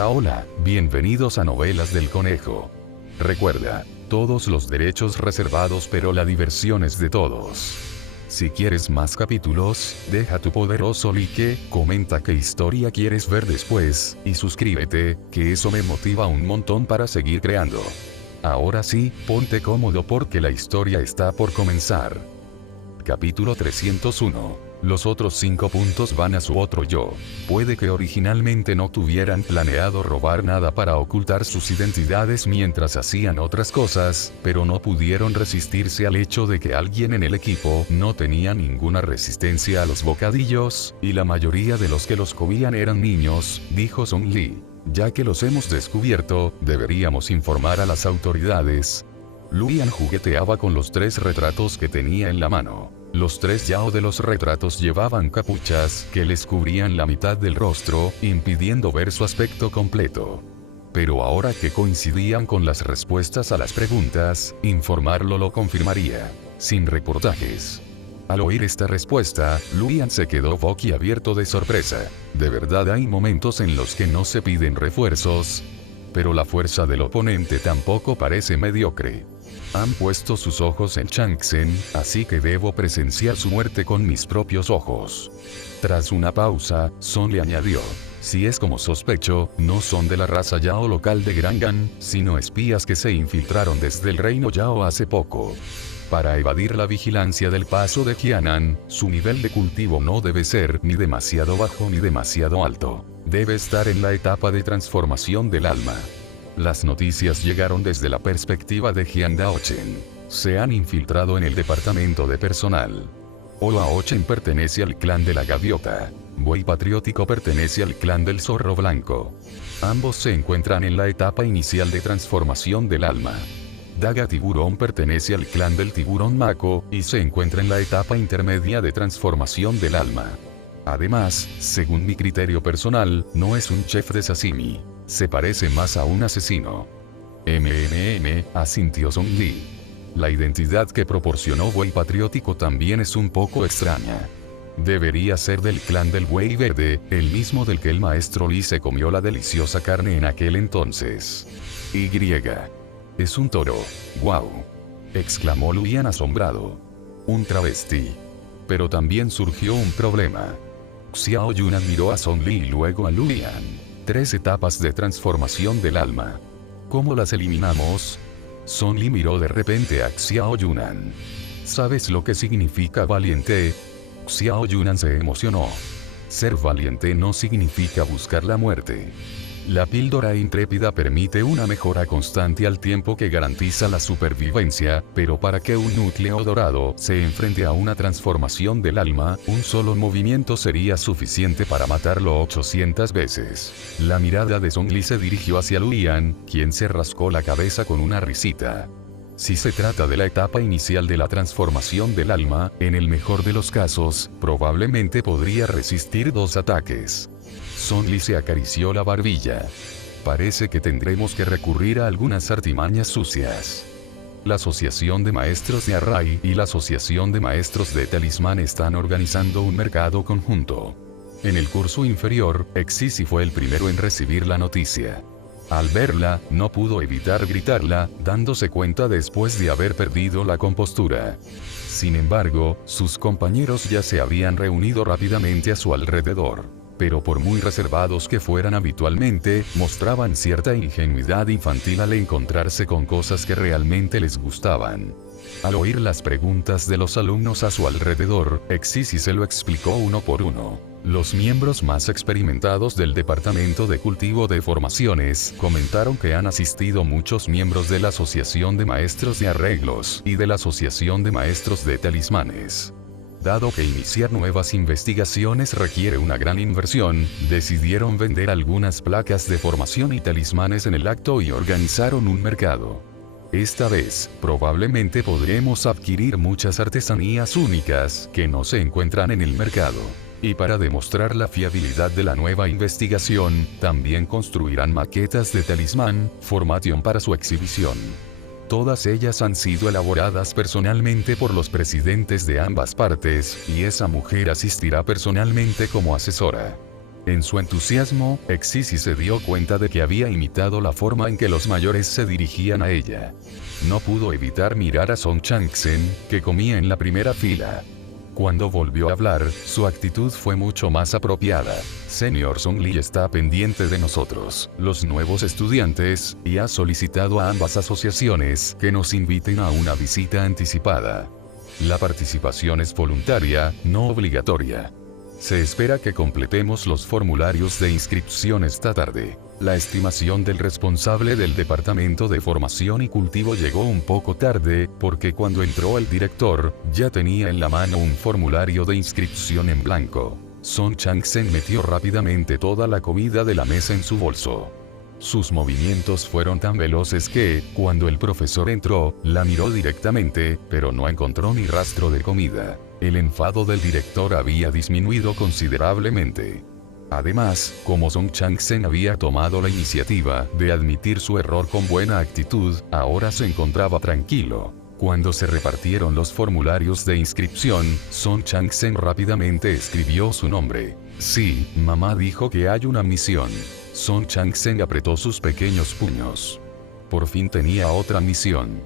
Hola hola, bienvenidos a Novelas del Conejo. Recuerda, todos los derechos reservados pero la diversión es de todos. Si quieres más capítulos, deja tu poderoso like, comenta qué historia quieres ver después, y suscríbete, que eso me motiva un montón para seguir creando. Ahora sí, ponte cómodo porque la historia está por comenzar. Capítulo 301. Los otros 5 puntos van a su otro yo. Puede que originalmente no tuvieran planeado robar nada para ocultar sus identidades mientras hacían otras cosas, pero no pudieron resistirse al hecho de que alguien en el equipo no tenía ninguna resistencia a los bocadillos, y la mayoría de los que los comían eran niños, dijo Song Lee. Ya que los hemos descubierto, deberíamos informar a las autoridades. Luyan jugueteaba con los 3 retratos que tenía en la mano. Los 3 yao de los retratos llevaban capuchas que les cubrían la mitad del rostro, impidiendo ver su aspecto completo. Pero ahora que coincidían con las respuestas a las preguntas, informarlo lo confirmaría. Sin reportajes. Al oír esta respuesta, Luyan se quedó boquiabierto de sorpresa. De verdad hay momentos en los que no se piden refuerzos. Pero la fuerza del oponente tampoco parece mediocre. Han puesto sus ojos en Changsen, así que debo presenciar su muerte con mis propios ojos. Tras una pausa, Son le añadió. Si es como sospecho, no son de la raza Yao local de Grangan, sino espías que se infiltraron desde el reino Yao hace poco. Para evadir la vigilancia del paso de Qianan, su nivel de cultivo no debe ser ni demasiado bajo ni demasiado alto. Debe estar en la etapa de transformación del alma. Las noticias llegaron desde la perspectiva de Jian Daochen. Se han infiltrado en el departamento de personal. Oaochen pertenece al clan de la gaviota. Wei Patriótico pertenece al clan del zorro blanco. Ambos se encuentran en la etapa inicial de transformación del alma. Daga Tiburón pertenece al clan del tiburón Mako, y se encuentra en la etapa intermedia de transformación del alma. Además, según mi criterio personal, no es un chef de sashimi. Se parece más a un asesino. Asintió Song Lee. La identidad que proporcionó Wei Patriótico también es un poco extraña. Debería ser del clan del Wei Verde, el mismo del que el maestro Lee se comió la deliciosa carne en aquel entonces. Es un toro. ¡Wow! Exclamó Luyan asombrado. Un travesti. Pero también surgió un problema. Xiao Yunan miró a Song Lee y luego a Luyan. 3 etapas de transformación del alma. ¿Cómo las eliminamos? Song Lee miró de repente a Xiao Yunan. ¿Sabes lo que significa valiente? Xiao Yunan se emocionó. Ser valiente no significa buscar la muerte. La píldora intrépida permite una mejora constante al tiempo que garantiza la supervivencia, pero para que un núcleo dorado se enfrente a una transformación del alma, un solo movimiento sería suficiente para matarlo 800 veces. La mirada de Song Lee se dirigió hacia Luyan, quien se rascó la cabeza con una risita. Si se trata de la etapa inicial de la transformación del alma, en el mejor de los casos, probablemente podría resistir 2 ataques. Song Lee se acarició la barbilla. Parece que tendremos que recurrir a algunas artimañas sucias. La Asociación de Maestros de Array y la Asociación de Maestros de Talismán están organizando un mercado conjunto. En el curso inferior, Exisi fue el primero en recibir la noticia. Al verla, no pudo evitar gritarla, dándose cuenta después de haber perdido la compostura. Sin embargo, sus compañeros ya se habían reunido rápidamente a su alrededor. Pero por muy reservados que fueran habitualmente, mostraban cierta ingenuidad infantil al encontrarse con cosas que realmente les gustaban. Al oír las preguntas de los alumnos a su alrededor, Exisi se lo explicó uno por uno. Los miembros más experimentados del Departamento de Cultivo de Formaciones comentaron que han asistido muchos miembros de la Asociación de Maestros de Arreglos y de la Asociación de Maestros de Talismanes. Dado que iniciar nuevas investigaciones requiere una gran inversión, decidieron vender algunas placas de formación y talismanes en el acto y organizaron un mercado. Esta vez, probablemente podremos adquirir muchas artesanías únicas que no se encuentran en el mercado. Y para demostrar la fiabilidad de la nueva investigación, también construirán maquetas de talismán, Formation para su exhibición. Todas ellas han sido elaboradas personalmente por los presidentes de ambas partes, y esa mujer asistirá personalmente como asesora. En su entusiasmo, Exisi se dio cuenta de que había imitado la forma en que los mayores se dirigían a ella. No pudo evitar mirar a Song Changsen, que comía en la primera fila. Cuando volvió a hablar, su actitud fue mucho más apropiada. Señor Song Lee está pendiente de nosotros, los nuevos estudiantes, y ha solicitado a ambas asociaciones que nos inviten a una visita anticipada. La participación es voluntaria, no obligatoria. Se espera que completemos los formularios de inscripción esta tarde. La estimación del responsable del Departamento de Formación y Cultivo llegó un poco tarde, porque cuando entró el director, ya tenía en la mano un formulario de inscripción en blanco. Song Changsen metió rápidamente toda la comida de la mesa en su bolso. Sus movimientos fueron tan veloces que, cuando el profesor entró, la miró directamente, pero no encontró ni rastro de comida. El enfado del director había disminuido considerablemente. Además, como Song Changsen había tomado la iniciativa de admitir su error con buena actitud, ahora se encontraba tranquilo. Cuando se repartieron los formularios de inscripción, Song Changsen rápidamente escribió su nombre. Sí, mamá dijo que hay una misión. Song Changsen apretó sus pequeños puños. Por fin tenía otra misión.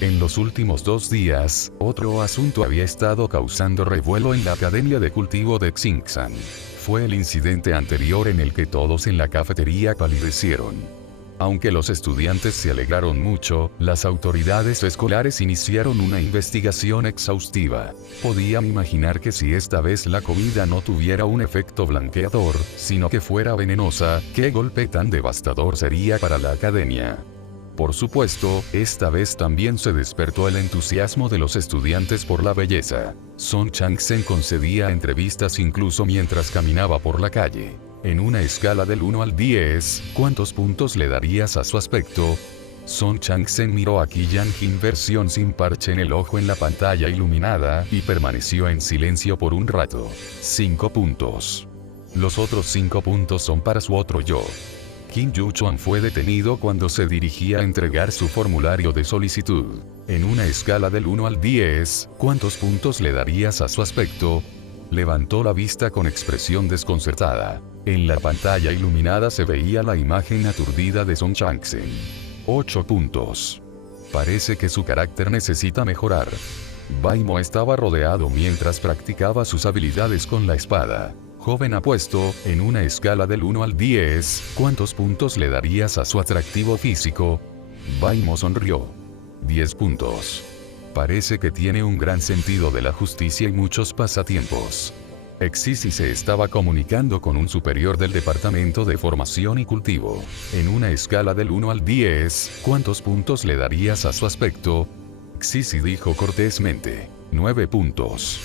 En los últimos 2 días, otro asunto había estado causando revuelo en la Academia de Cultivo de Xingsan. Fue el incidente anterior en el que todos en la cafetería palidecieron. Aunque los estudiantes se alegraron mucho, las autoridades escolares iniciaron una investigación exhaustiva. Podían imaginar que si esta vez la comida no tuviera un efecto blanqueador, sino que fuera venenosa, qué golpe tan devastador sería para la academia. Por supuesto, esta vez también se despertó el entusiasmo de los estudiantes por la belleza. Song Changsen concedía entrevistas incluso mientras caminaba por la calle. En una escala del 1 al 10, ¿cuántos puntos le darías a su aspecto? Song Changsen miró a Qi Yanjin versión sin parche en el ojo en la pantalla iluminada, y permaneció en silencio por un rato. 5 puntos. Los otros 5 puntos son para su otro yo. Kim Yu-chuan fue detenido cuando se dirigía a entregar su formulario de solicitud. En una escala del 1 al 10, ¿cuántos puntos le darías a su aspecto? Levantó la vista con expresión desconcertada. En la pantalla iluminada se veía la imagen aturdida de Song Changsen. 8 puntos. Parece que su carácter necesita mejorar. Baimo estaba rodeado mientras practicaba sus habilidades con la espada. Joven apuesto, en una escala del 1 al 10, ¿cuántos puntos le darías a su atractivo físico? Baimo sonrió. 10 puntos. Parece que tiene un gran sentido de la justicia y muchos pasatiempos. Exisi se estaba comunicando con un superior del Departamento de Formación y Cultivo. En una escala del 1 al 10, ¿cuántos puntos le darías a su aspecto? Exisi dijo cortésmente. 9 puntos.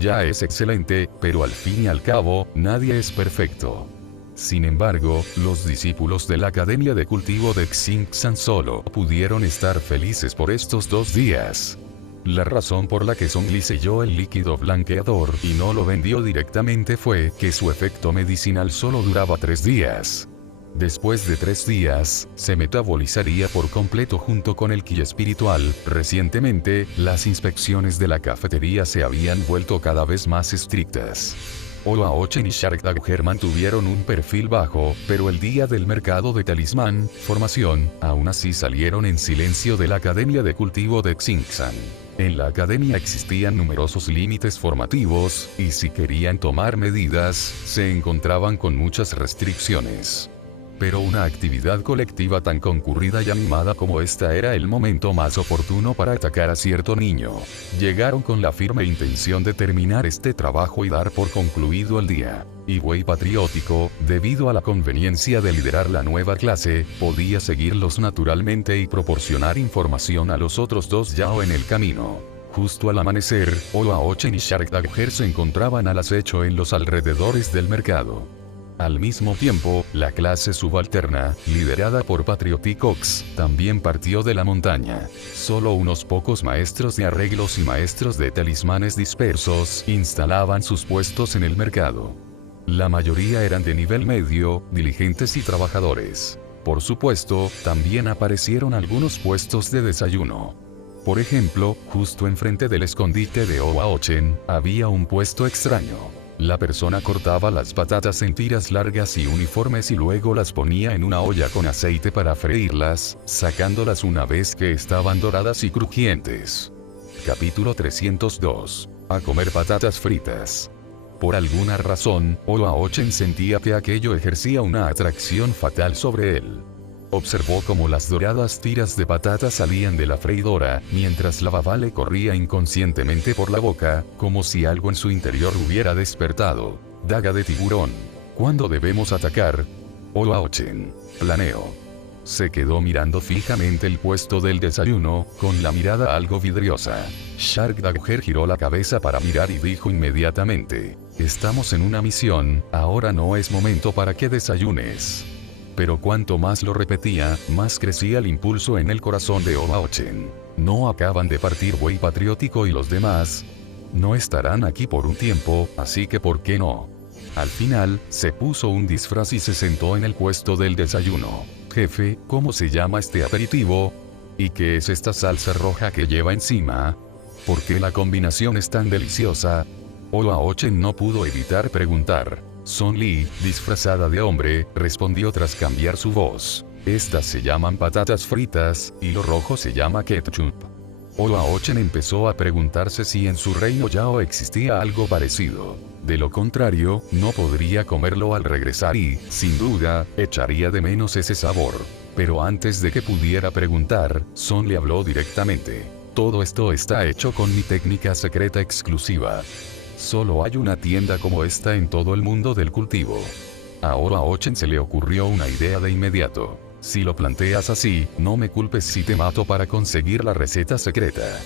Ya es excelente, pero al fin y al cabo, nadie es perfecto. Sin embargo, los discípulos de la Academia de Cultivo de Xingsan solo pudieron estar felices por estos 2 días. La razón por la que Song Lee selló el líquido blanqueador y no lo vendió directamente fue que su efecto medicinal solo duraba 3 días. Después de 3 días, se metabolizaría por completo junto con el ki espiritual. Recientemente, las inspecciones de la cafetería se habían vuelto cada vez más estrictas. Oa Ochen y Shark Dagger mantuvieron un perfil bajo, pero el día del mercado de talismán, formación, aún así salieron en silencio de la Academia de Cultivo de Xingsan. En la academia existían numerosos límites formativos, y si querían tomar medidas, se encontraban con muchas restricciones. Pero una actividad colectiva tan concurrida y animada como esta era el momento más oportuno para atacar a cierto niño. Llegaron con la firme intención de terminar este trabajo y dar por concluido el día. Y Wei Patriótico, debido a la conveniencia de liderar la nueva clase, podía seguirlos naturalmente y proporcionar información a los otros 2 Yao en el camino. Justo al amanecer, Oa Ochen y Shark Dagger se encontraban al acecho en los alrededores del mercado. Al mismo tiempo, la clase subalterna, liderada por Patriotic Ox, también partió de la montaña. Solo unos pocos maestros de arreglos y maestros de talismanes dispersos instalaban sus puestos en el mercado. La mayoría eran de nivel medio, diligentes y trabajadores. Por supuesto, también aparecieron algunos puestos de desayuno. Por ejemplo, justo enfrente del escondite de Oa Ochen, había un puesto extraño. La persona cortaba las patatas en tiras largas y uniformes y luego las ponía en una olla con aceite para freírlas, sacándolas una vez que estaban doradas y crujientes. Capítulo 302. A comer patatas fritas. Por alguna razón, Oaochen sentía que aquello ejercía una atracción fatal sobre él. Observó cómo las doradas tiras de patata salían de la freidora, mientras la baba le corría inconscientemente por la boca, como si algo en su interior hubiera despertado. Daga de tiburón. ¿Cuándo debemos atacar? Oaochen. Planeo. Se quedó mirando fijamente el puesto del desayuno, con la mirada algo vidriosa. Shark Dagger giró la cabeza para mirar y dijo inmediatamente: estamos en una misión, ahora no es momento para que desayunes. Pero cuanto más lo repetía, más crecía el impulso en el corazón de Oaochen. No acaban de partir Wei Patriótico y los demás. No estarán aquí por un tiempo, así que ¿por qué no? Al final, se puso un disfraz y se sentó en el puesto del desayuno. Jefe, ¿cómo se llama este aperitivo? ¿Y qué es esta salsa roja que lleva encima? ¿Por qué la combinación es tan deliciosa? Oaochen no pudo evitar preguntar. Son Lee, disfrazada de hombre, respondió tras cambiar su voz. Estas se llaman patatas fritas, y lo rojo se llama ketchup. Oaochen empezó a preguntarse si en su reino Yao existía algo parecido. De lo contrario, no podría comerlo al regresar y, sin duda, echaría de menos ese sabor. Pero antes de que pudiera preguntar, Son le habló directamente. Todo esto está hecho con mi técnica secreta exclusiva. Solo hay una tienda como esta en todo el mundo del cultivo. A Oaochen se le ocurrió una idea de inmediato. Si lo planteas así, no me culpes si te mato para conseguir la receta secreta.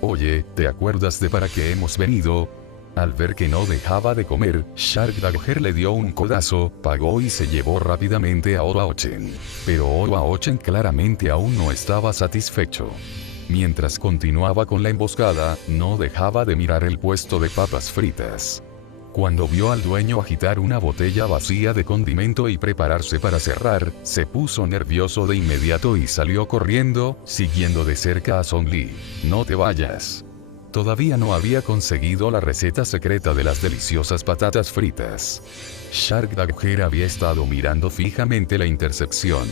Oye, ¿te acuerdas de para qué hemos venido? Al ver que no dejaba de comer, Shark Dagger le dio un codazo, pagó y se llevó rápidamente a Oaochen. Pero Oaochen claramente aún no estaba satisfecho. Mientras continuaba con la emboscada, no dejaba de mirar el puesto de papas fritas. Cuando vio al dueño agitar una botella vacía de condimento y prepararse para cerrar, se puso nervioso de inmediato y salió corriendo, siguiendo de cerca a Son Lee. No te vayas. Todavía no había conseguido la receta secreta de las deliciosas patatas fritas. Shark Dagger había estado mirando fijamente la intercepción.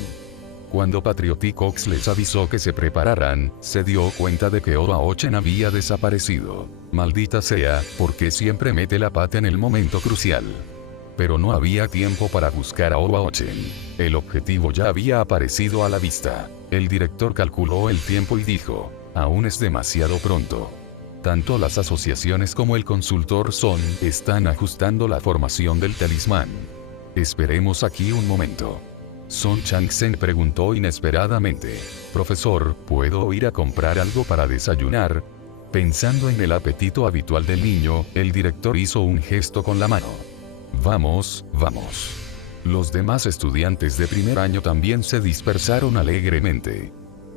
Cuando Patrioticox les avisó que se prepararan, se dio cuenta de que Oaochen había desaparecido. Maldita sea, porque siempre mete la pata en el momento crucial. Pero no había tiempo para buscar a Oaochen. El objetivo ya había aparecido a la vista. El director calculó el tiempo y dijo: aún es demasiado pronto. Tanto las asociaciones como el consultor Son están ajustando la formación del talismán. Esperemos aquí un momento. Son Changsen preguntó inesperadamente: profesor, ¿puedo ir a comprar algo para desayunar? Pensando en el apetito habitual del niño, el director hizo un gesto con la mano. Vamos, vamos. Los demás estudiantes de primer año también se dispersaron alegremente.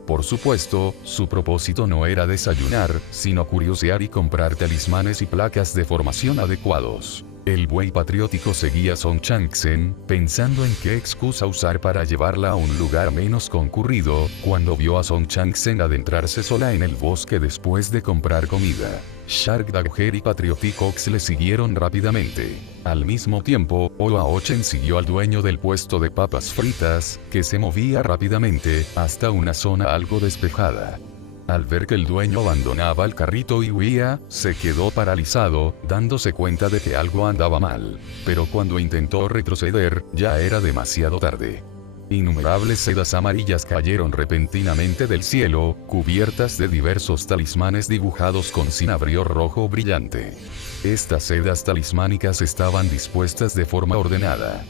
Por supuesto, su propósito no era desayunar, sino curiosear y comprar talismanes y placas de formación adecuados. El buey patriótico seguía a Son Changsen, pensando en qué excusa usar para llevarla a un lugar menos concurrido, cuando vio a Son Changsen adentrarse sola en el bosque después de comprar comida. Shark Dagger y Patrioticox le siguieron rápidamente. Al mismo tiempo, Oaochen siguió al dueño del puesto de papas fritas, que se movía rápidamente, hasta una zona algo despejada. Al ver que el dueño abandonaba el carrito y huía, se quedó paralizado, dándose cuenta de que algo andaba mal. Pero cuando intentó retroceder, ya era demasiado tarde. Innumerables sedas amarillas cayeron repentinamente del cielo, cubiertas de diversos talismanes dibujados con cinabrio rojo brillante. Estas sedas talismánicas estaban dispuestas de forma ordenada.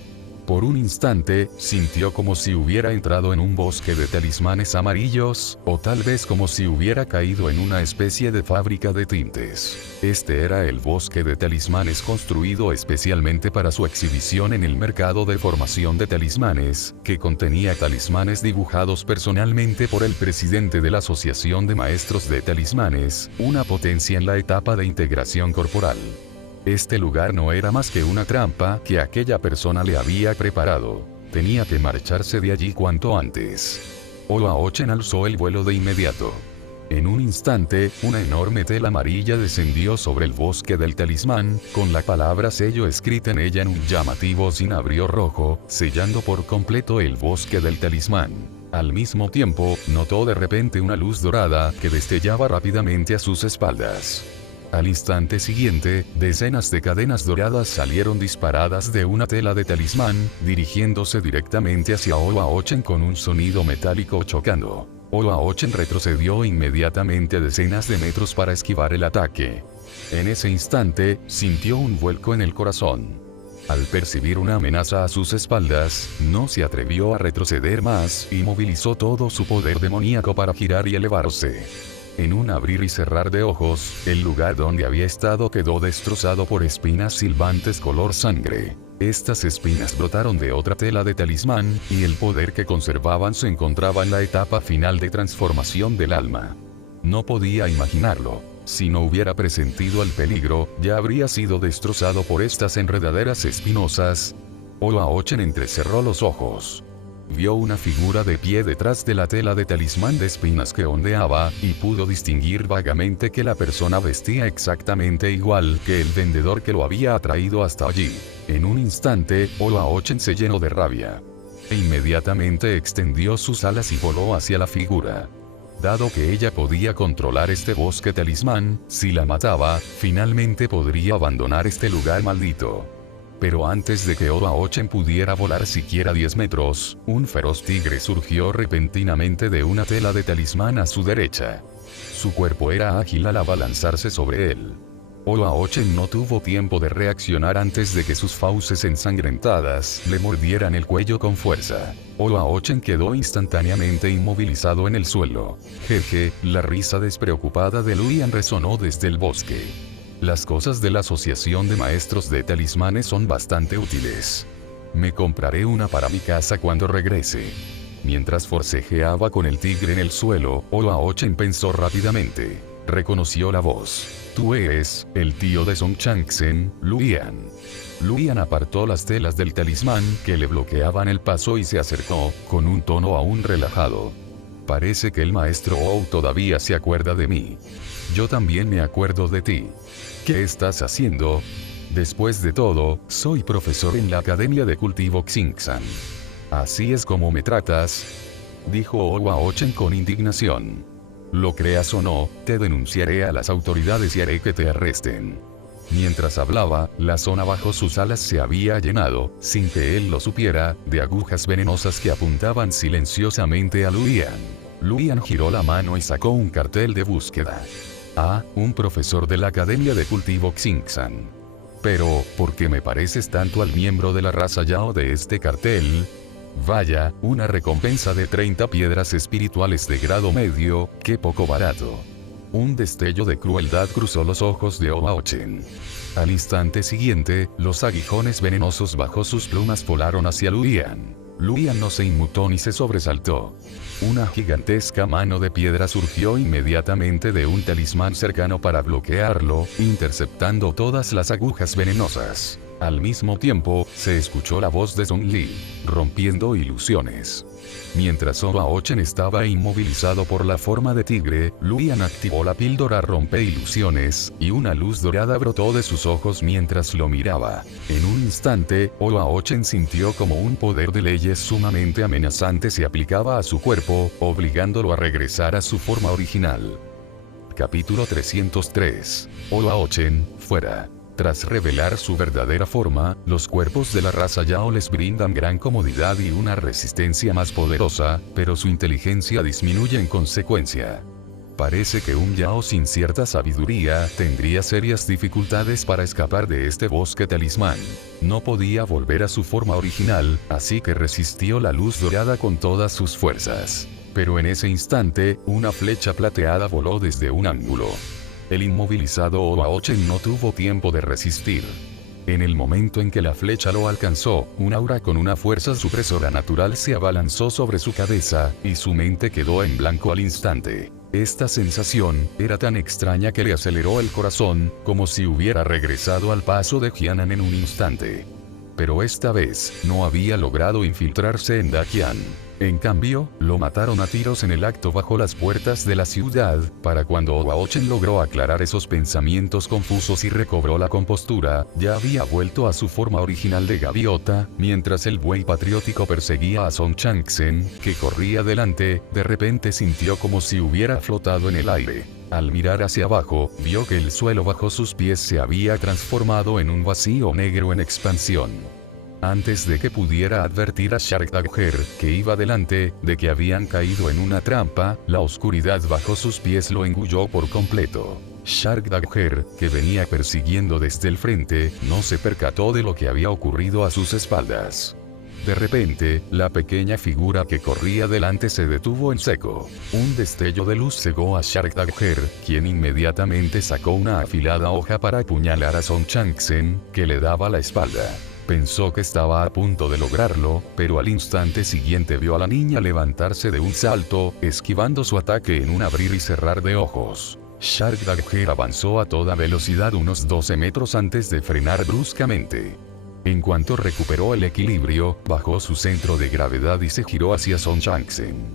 Por un instante, sintió como si hubiera entrado en un bosque de talismanes amarillos, o tal vez como si hubiera caído en una especie de fábrica de tintes. Este era el bosque de talismanes construido especialmente para su exhibición en el mercado de formación de talismanes, que contenía talismanes dibujados personalmente por el presidente de la Asociación de Maestros de Talismanes, una potencia en la etapa de integración corporal. Este lugar no era más que una trampa que aquella persona le había preparado. Tenía que marcharse de allí cuanto antes. Oaochen alzó el vuelo de inmediato. En un instante, una enorme tela amarilla descendió sobre el bosque del talismán, con la palabra sello escrita en ella en un llamativo cinabrio rojo, sellando por completo el bosque del talismán. Al mismo tiempo, notó de repente una luz dorada que destellaba rápidamente a sus espaldas. Al instante siguiente, decenas de cadenas doradas salieron disparadas de una tela de talismán, dirigiéndose directamente hacia Owa-Ochen con un sonido metálico chocando. Owa-Ochen retrocedió inmediatamente decenas de metros para esquivar el ataque. En ese instante, sintió un vuelco en el corazón. Al percibir una amenaza a sus espaldas, no se atrevió a retroceder más y movilizó todo su poder demoníaco para girar y elevarse. En un abrir y cerrar de ojos, el lugar donde había estado quedó destrozado por espinas silbantes color sangre. Estas espinas brotaron de otra tela de talismán, y el poder que conservaban se encontraba en la etapa final de transformación del alma. No podía imaginarlo. Si no hubiera presentido el peligro, ya habría sido destrozado por estas enredaderas espinosas. Owa-Ochen entrecerró los ojos. Vio una figura de pie detrás de la tela de talismán de espinas que ondeaba, y pudo distinguir vagamente que la persona vestía exactamente igual que el vendedor que lo había atraído hasta allí. En un instante, Owa-Ochen se llenó de rabia. E inmediatamente extendió sus alas y voló hacia la figura. Dado que ella podía controlar este bosque talismán, si la mataba, finalmente podría abandonar este lugar maldito. Pero antes de que Owa-Ochen pudiera volar siquiera 10 metros, un feroz tigre surgió repentinamente de una tela de talismán a su derecha. Su cuerpo era ágil al abalanzarse sobre él. Owa-Ochen no tuvo tiempo de reaccionar antes de que sus fauces ensangrentadas le mordieran el cuello con fuerza. Owa-Ochen quedó instantáneamente inmovilizado en el suelo. Jeje, la risa despreocupada de Luyan resonó desde el bosque. Las cosas de la Asociación de Maestros de Talismanes son bastante útiles. Me compraré una para mi casa cuando regrese. Mientras forcejeaba con el tigre en el suelo, Owa-Ochen pensó rápidamente. Reconoció la voz. Tú eres el tío de Song Changsen, Luyan. Luyan apartó las telas del talismán que le bloqueaban el paso y se acercó, con un tono aún relajado. Parece que el maestro Ou todavía se acuerda de mí. Yo también me acuerdo de ti. ¿Qué estás haciendo? Después de todo, soy profesor en la Academia de Cultivo Xingsan. ¿Así es como me tratas?, dijo Owa-Ochen con indignación. Lo creas o no, te denunciaré a las autoridades y haré que te arresten. Mientras hablaba, la zona bajo sus alas se había llenado, sin que él lo supiera, de agujas venenosas que apuntaban silenciosamente a Luyan. Luyan giró la mano y sacó un cartel de búsqueda. Ah, un profesor de la Academia de Cultivo Xingsan. Pero, ¿por qué me pareces tanto al miembro de la raza Yao de este cartel? Vaya, una recompensa de 30 piedras espirituales de grado medio, qué poco barato. Un destello de crueldad cruzó los ojos de Owa-Ochen. Al instante siguiente, los aguijones venenosos bajo sus plumas volaron hacia Luyan. Luyan no se inmutó ni se sobresaltó. Una gigantesca mano de piedra surgió inmediatamente de un talismán cercano para bloquearlo, interceptando todas las agujas venenosas. Al mismo tiempo, se escuchó la voz de Zhong Li, rompiendo ilusiones. Mientras Owa-Ochen estaba inmovilizado por la forma de tigre, Luyan activó la píldora rompe ilusiones, y una luz dorada brotó de sus ojos mientras lo miraba. En un instante, Owa-Ochen sintió como un poder de leyes sumamente amenazante se aplicaba a su cuerpo, obligándolo a regresar a su forma original. Capítulo 303. Owa-Ochen, fuera. Tras revelar su verdadera forma, los cuerpos de la raza Yao les brindan gran comodidad y una resistencia más poderosa, pero su inteligencia disminuye en consecuencia. Parece que un Yao sin cierta sabiduría tendría serias dificultades para escapar de este bosque talismán. No podía volver a su forma original, así que resistió la luz dorada con todas sus fuerzas. Pero en ese instante, una flecha plateada voló desde un ángulo. El inmovilizado Owa-Ochen no tuvo tiempo de resistir. En el momento en que la flecha lo alcanzó, un aura con una fuerza supresora natural se abalanzó sobre su cabeza, y su mente quedó en blanco al instante. Esta sensación era tan extraña que le aceleró el corazón, como si hubiera regresado al paso de Jianan en un instante. Pero esta vez, no había logrado infiltrarse en Daqian. En cambio, lo mataron a tiros en el acto bajo las puertas de la ciudad. Para cuando Owaochen logró aclarar esos pensamientos confusos y recobró la compostura, ya había vuelto a su forma original de gaviota, mientras el buey patriótico perseguía a Song Changsen, que corría delante. De repente sintió como si hubiera flotado en el aire. Al mirar hacia abajo, vio que el suelo bajo sus pies se había transformado en un vacío negro en expansión. Antes de que pudiera advertir a Shark Dagger, que iba delante, de que habían caído en una trampa, la oscuridad bajo sus pies lo engulló por completo. Shark Dagger, que venía persiguiendo desde el frente, no se percató de lo que había ocurrido a sus espaldas. De repente, la pequeña figura que corría delante se detuvo en seco. Un destello de luz cegó a Shark Dagger, quien inmediatamente sacó una afilada hoja para apuñalar a Song Changsen, que le daba la espalda. Pensó que estaba a punto de lograrlo, pero al instante siguiente vio a la niña levantarse de un salto, esquivando su ataque en un abrir y cerrar de ojos. Shark Dagger avanzó a toda velocidad unos 12 metros antes de frenar bruscamente. En cuanto recuperó el equilibrio, bajó su centro de gravedad y se giró hacia Song Changsen.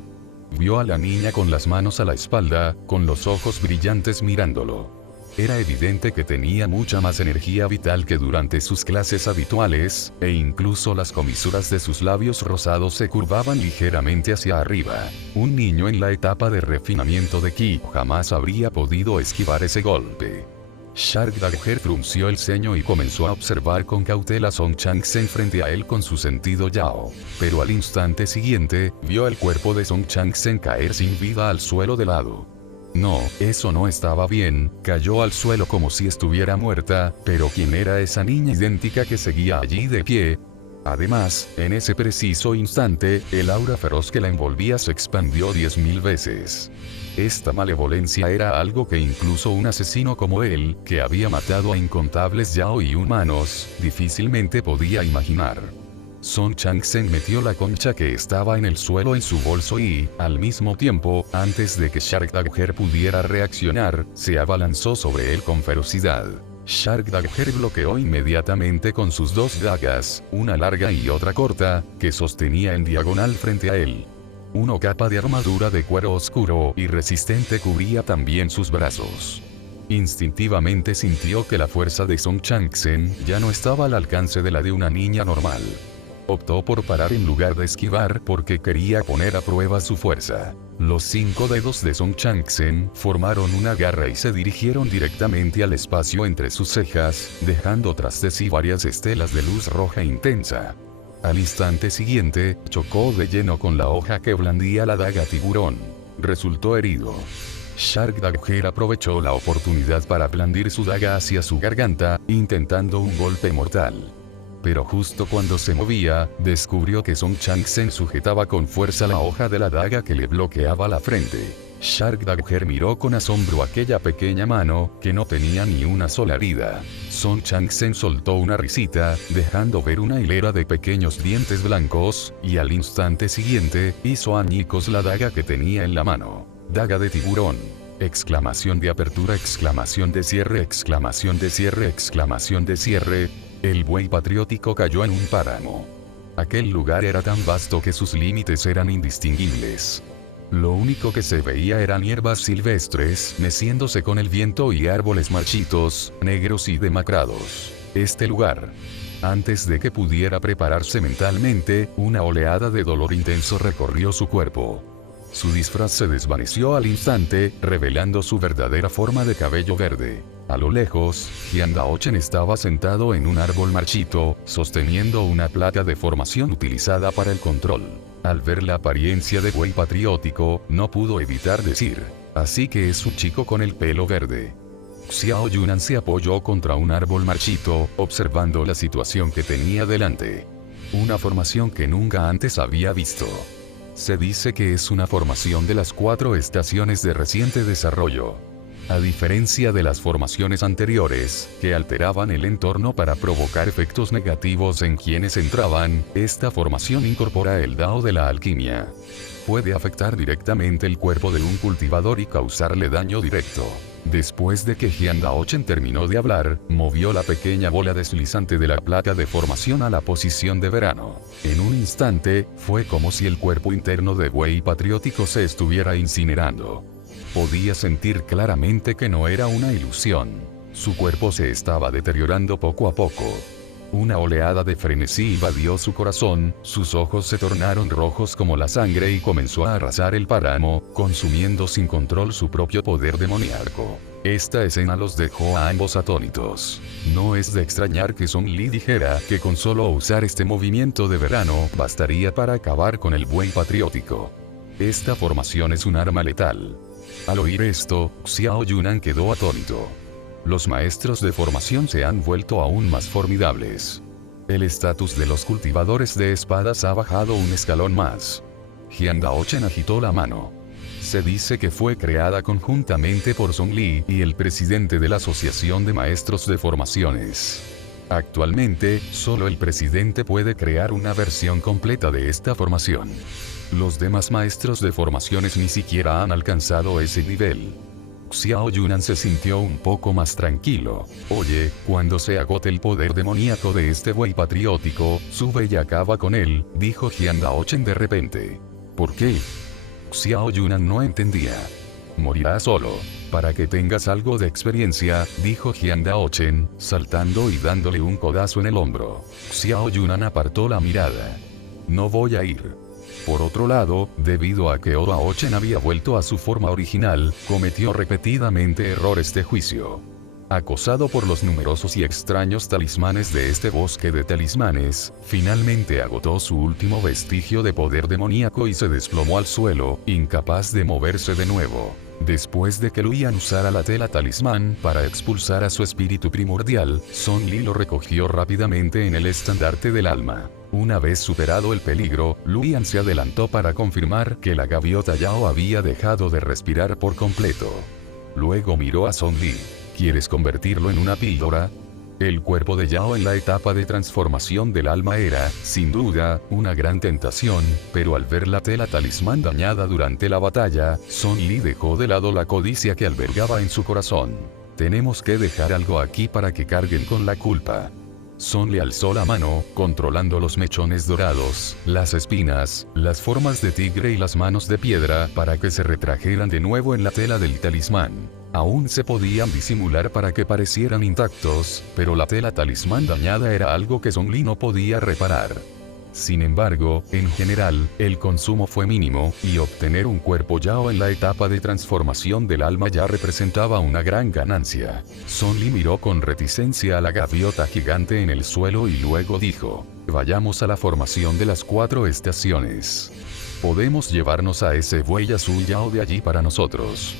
Vio a la niña con las manos a la espalda, con los ojos brillantes mirándolo. Era evidente que tenía mucha más energía vital que durante sus clases habituales, e incluso las comisuras de sus labios rosados se curvaban ligeramente hacia arriba. Un niño en la etapa de refinamiento de Ki jamás habría podido esquivar ese golpe. Shark Dagger frunció el ceño y comenzó a observar con cautela a Song Changsen frente a él con su sentido Yao. Pero al instante siguiente, vio el cuerpo de Song Changsen caer sin vida al suelo de lado. No, eso no estaba bien, cayó al suelo como si estuviera muerta, pero ¿quién era esa niña idéntica que seguía allí de pie? Además, en ese preciso instante, el aura feroz que la envolvía se expandió 10.000 veces. Esta malevolencia era algo que incluso un asesino como él, que había matado a incontables yaoi humanos, difícilmente podía imaginar. Song Changsen metió la concha que estaba en el suelo en su bolso y, al mismo tiempo, antes de que Shark Dagger pudiera reaccionar, se abalanzó sobre él con ferocidad. Shark Dagger bloqueó inmediatamente con sus dos dagas, una larga y otra corta, que sostenía en diagonal frente a él. Una capa de armadura de cuero oscuro y resistente cubría también sus brazos. Instintivamente sintió que la fuerza de Song Changsen ya no estaba al alcance de la de una niña normal. Optó por parar en lugar de esquivar porque quería poner a prueba su fuerza. Los 5 dedos de Song Changsen formaron una garra y se dirigieron directamente al espacio entre sus cejas, dejando tras de sí varias estelas de luz roja intensa. Al instante siguiente, chocó de lleno con la hoja que blandía la daga tiburón. Resultó herido. Shark Dagger aprovechó la oportunidad para blandir su daga hacia su garganta, intentando un golpe mortal. Pero justo cuando se movía, descubrió que Song Changsen sujetaba con fuerza la hoja de la daga que le bloqueaba la frente. Shark Dagger miró con asombro aquella pequeña mano, que no tenía ni una sola herida. Song Changsen soltó una risita, dejando ver una hilera de pequeños dientes blancos, y al instante siguiente, hizo añicos la daga que tenía en la mano. Daga de tiburón. Exclamación de apertura, exclamación de cierre, exclamación de cierre, exclamación de cierre. El buey patriótico cayó en un páramo. Aquel lugar era tan vasto que sus límites eran indistinguibles. Lo único que se veía eran hierbas silvestres, meciéndose con el viento y árboles marchitos, negros y demacrados. Este lugar. Antes de que pudiera prepararse mentalmente, una oleada de dolor intenso recorrió su cuerpo. Su disfraz se desvaneció al instante, revelando su verdadera forma de cabello verde. A lo lejos, Jian Daochen estaba sentado en un árbol marchito, sosteniendo una placa de formación utilizada para el control. Al ver la apariencia de buey patriótico, no pudo evitar decir, así que es un chico con el pelo verde. Xiao Yunan se apoyó contra un árbol marchito, observando la situación que tenía delante. Una formación que nunca antes había visto. Se dice que es una formación de las 4 estaciones de reciente desarrollo. A diferencia de las formaciones anteriores, que alteraban el entorno para provocar efectos negativos en quienes entraban, esta formación incorpora el Dao de la alquimia. Puede afectar directamente el cuerpo de un cultivador y causarle daño directo. Después de que Jian Daochen terminó de hablar, movió la pequeña bola deslizante de la placa de formación a la posición de verano. En un instante, fue como si el cuerpo interno de Wei Patriótico se estuviera incinerando. Podía sentir claramente que no era una ilusión. Su cuerpo se estaba deteriorando poco a poco. Una oleada de frenesí invadió su corazón, sus ojos se tornaron rojos como la sangre y comenzó a arrasar el páramo, consumiendo sin control su propio poder demoníaco. Esta escena los dejó a ambos atónitos. No es de extrañar que Song Li dijera que con solo usar este movimiento de verano bastaría para acabar con el Wei Patriótico. Esta formación es un arma letal. Al oír esto, Xiao Yunan quedó atónito. Los maestros de formación se han vuelto aún más formidables. El estatus de los cultivadores de espadas ha bajado un escalón más. Jian Daochen agitó la mano. Se dice que fue creada conjuntamente por Song Li y el presidente de la Asociación de Maestros de Formaciones. Actualmente, solo el presidente puede crear una versión completa de esta formación. Los demás maestros de formaciones ni siquiera han alcanzado ese nivel. Xiao Yunan se sintió un poco más tranquilo. Oye, cuando se agote el poder demoníaco de este Wei Patriótico, sube y acaba con él, dijo Jian Daochen de repente. ¿Por qué? Xiao Yunan no entendía. Morirá solo. Para que tengas algo de experiencia, dijo Jian Daochen, saltando y dándole un codazo en el hombro. Xiao Yunan apartó la mirada. No voy a ir. Por otro lado, debido a que Daochen había vuelto a su forma original, cometió repetidamente errores de juicio. Acosado por los numerosos y extraños talismanes de este bosque de talismanes, finalmente agotó su último vestigio de poder demoníaco y se desplomó al suelo, incapaz de moverse de nuevo. Después de que Luyan usara la tela talismán para expulsar a su espíritu primordial, Song Li lo recogió rápidamente en el estandarte del alma. Una vez superado el peligro, Luyan se adelantó para confirmar que la gaviota Yao había dejado de respirar por completo. Luego miró a Song Li. ¿Quieres convertirlo en una píldora? El cuerpo de Yao en la etapa de transformación del alma era, sin duda, una gran tentación, pero al ver la tela talismán dañada durante la batalla, Song Li dejó de lado la codicia que albergaba en su corazón. Tenemos que dejar algo aquí para que carguen con la culpa. Song Li alzó la mano, controlando los mechones dorados, las espinas, las formas de tigre y las manos de piedra para que se retrajeran de nuevo en la tela del talismán. Aún se podían disimular para que parecieran intactos, pero la tela talismán dañada era algo que Song Li no podía reparar. Sin embargo, en general, el consumo fue mínimo, y obtener un cuerpo Yao en la etapa de transformación del alma ya representaba una gran ganancia. Song Li miró con reticencia a la gaviota gigante en el suelo y luego dijo, vayamos a la formación de las 4 estaciones. Podemos llevarnos a ese buey azul Yao de allí para nosotros.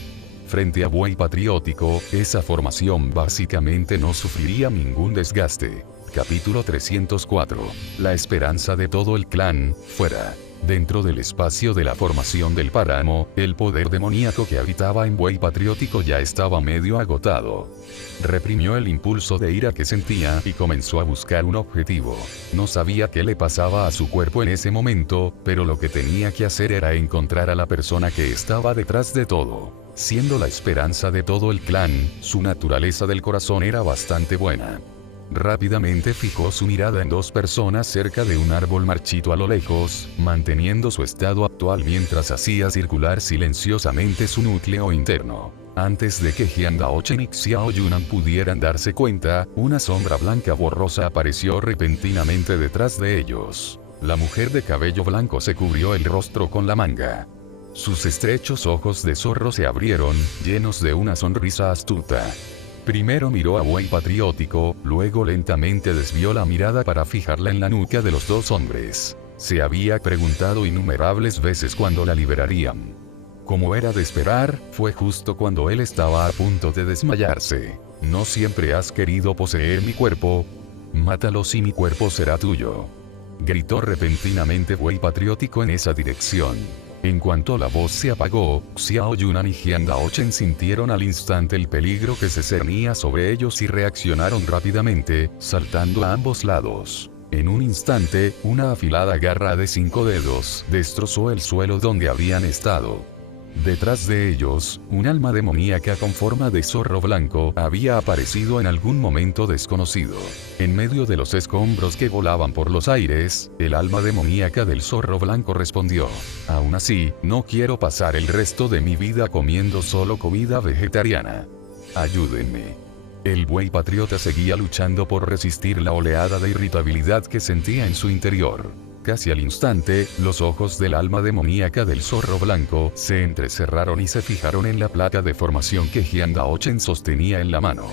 Frente a Wei Patriótico, esa formación básicamente no sufriría ningún desgaste. Capítulo 304. La esperanza de todo el clan, fuera. Dentro del espacio de la formación del páramo, el poder demoníaco que habitaba en Wei Patriótico ya estaba medio agotado. Reprimió el impulso de ira que sentía y comenzó a buscar un objetivo. No sabía qué le pasaba a su cuerpo en ese momento, pero lo que tenía que hacer era encontrar a la persona que estaba detrás de todo. Siendo la esperanza de todo el clan, su naturaleza del corazón era bastante buena. Rápidamente fijó su mirada en 2 personas cerca de un árbol marchito a lo lejos, manteniendo su estado actual mientras hacía circular silenciosamente su núcleo interno. Antes de que Jian Daochen y Xiao Yunan pudieran darse cuenta, una sombra blanca borrosa apareció repentinamente detrás de ellos. La mujer de cabello blanco se cubrió el rostro con la manga. Sus estrechos ojos de zorro se abrieron, llenos de una sonrisa astuta. Primero miró a Wei Patriótico, luego lentamente desvió la mirada para fijarla en la nuca de los 2 hombres. Se había preguntado innumerables veces cuándo la liberarían. Como era de esperar, fue justo cuando él estaba a punto de desmayarse. ¿No siempre has querido poseer mi cuerpo? Mátalos y mi cuerpo será tuyo. Gritó repentinamente Wei Patriótico en esa dirección. En cuanto la voz se apagó, Xiao Yunan y Jian Daochen sintieron al instante el peligro que se cernía sobre ellos y reaccionaron rápidamente, saltando a ambos lados. En un instante, una afilada garra de 5 dedos destrozó el suelo donde habían estado. Detrás de ellos, un alma demoníaca con forma de zorro blanco había aparecido en algún momento desconocido. En medio de los escombros que volaban por los aires, el alma demoníaca del zorro blanco respondió: aún así, no quiero pasar el resto de mi vida comiendo solo comida vegetariana. Ayúdenme. El buey patriota seguía luchando por resistir la oleada de irritabilidad que sentía en su interior. Casi al instante, los ojos del alma demoníaca del zorro blanco se entrecerraron y se fijaron en la placa de formación que Jian Daochen sostenía en la mano.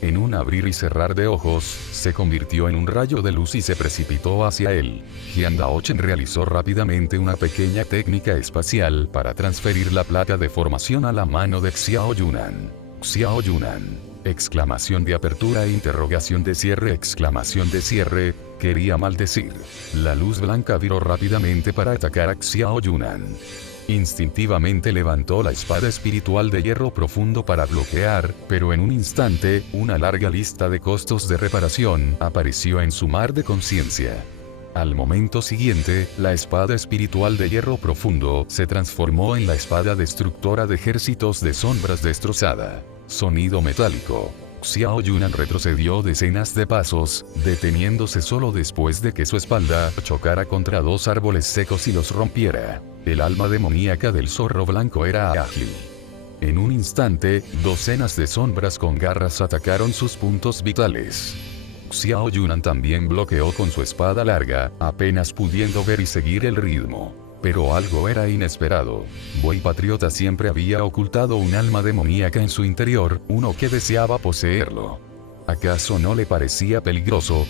En un abrir y cerrar de ojos, se convirtió en un rayo de luz y se precipitó hacia él. Jian Daochen realizó rápidamente una pequeña técnica espacial para transferir la placa de formación a la mano de Xiao Yunan. Xiao Yunan. Exclamación de apertura e interrogación de cierre, exclamación de cierre, quería maldecir. La luz blanca viró rápidamente para atacar a Xiao Yunan. Instintivamente levantó la espada espiritual de hierro profundo para bloquear, pero en un instante, una larga lista de costos de reparación apareció en su mar de conciencia. Al momento siguiente, la espada espiritual de hierro profundo se transformó en la espada destructora de ejércitos de sombras destrozada. Sonido metálico. Xiao Yunan retrocedió decenas de pasos, deteniéndose solo después de que su espalda chocara contra dos árboles secos y los rompiera. El alma demoníaca del zorro blanco era ágil. En un instante, docenas de sombras con garras atacaron sus puntos vitales. Xiao Yunan también bloqueó con su espada larga, apenas pudiendo ver y seguir el ritmo. Pero algo era inesperado. Buey Patriota siempre había ocultado un alma demoníaca en su interior, uno que deseaba poseerlo. ¿Acaso no le parecía peligroso?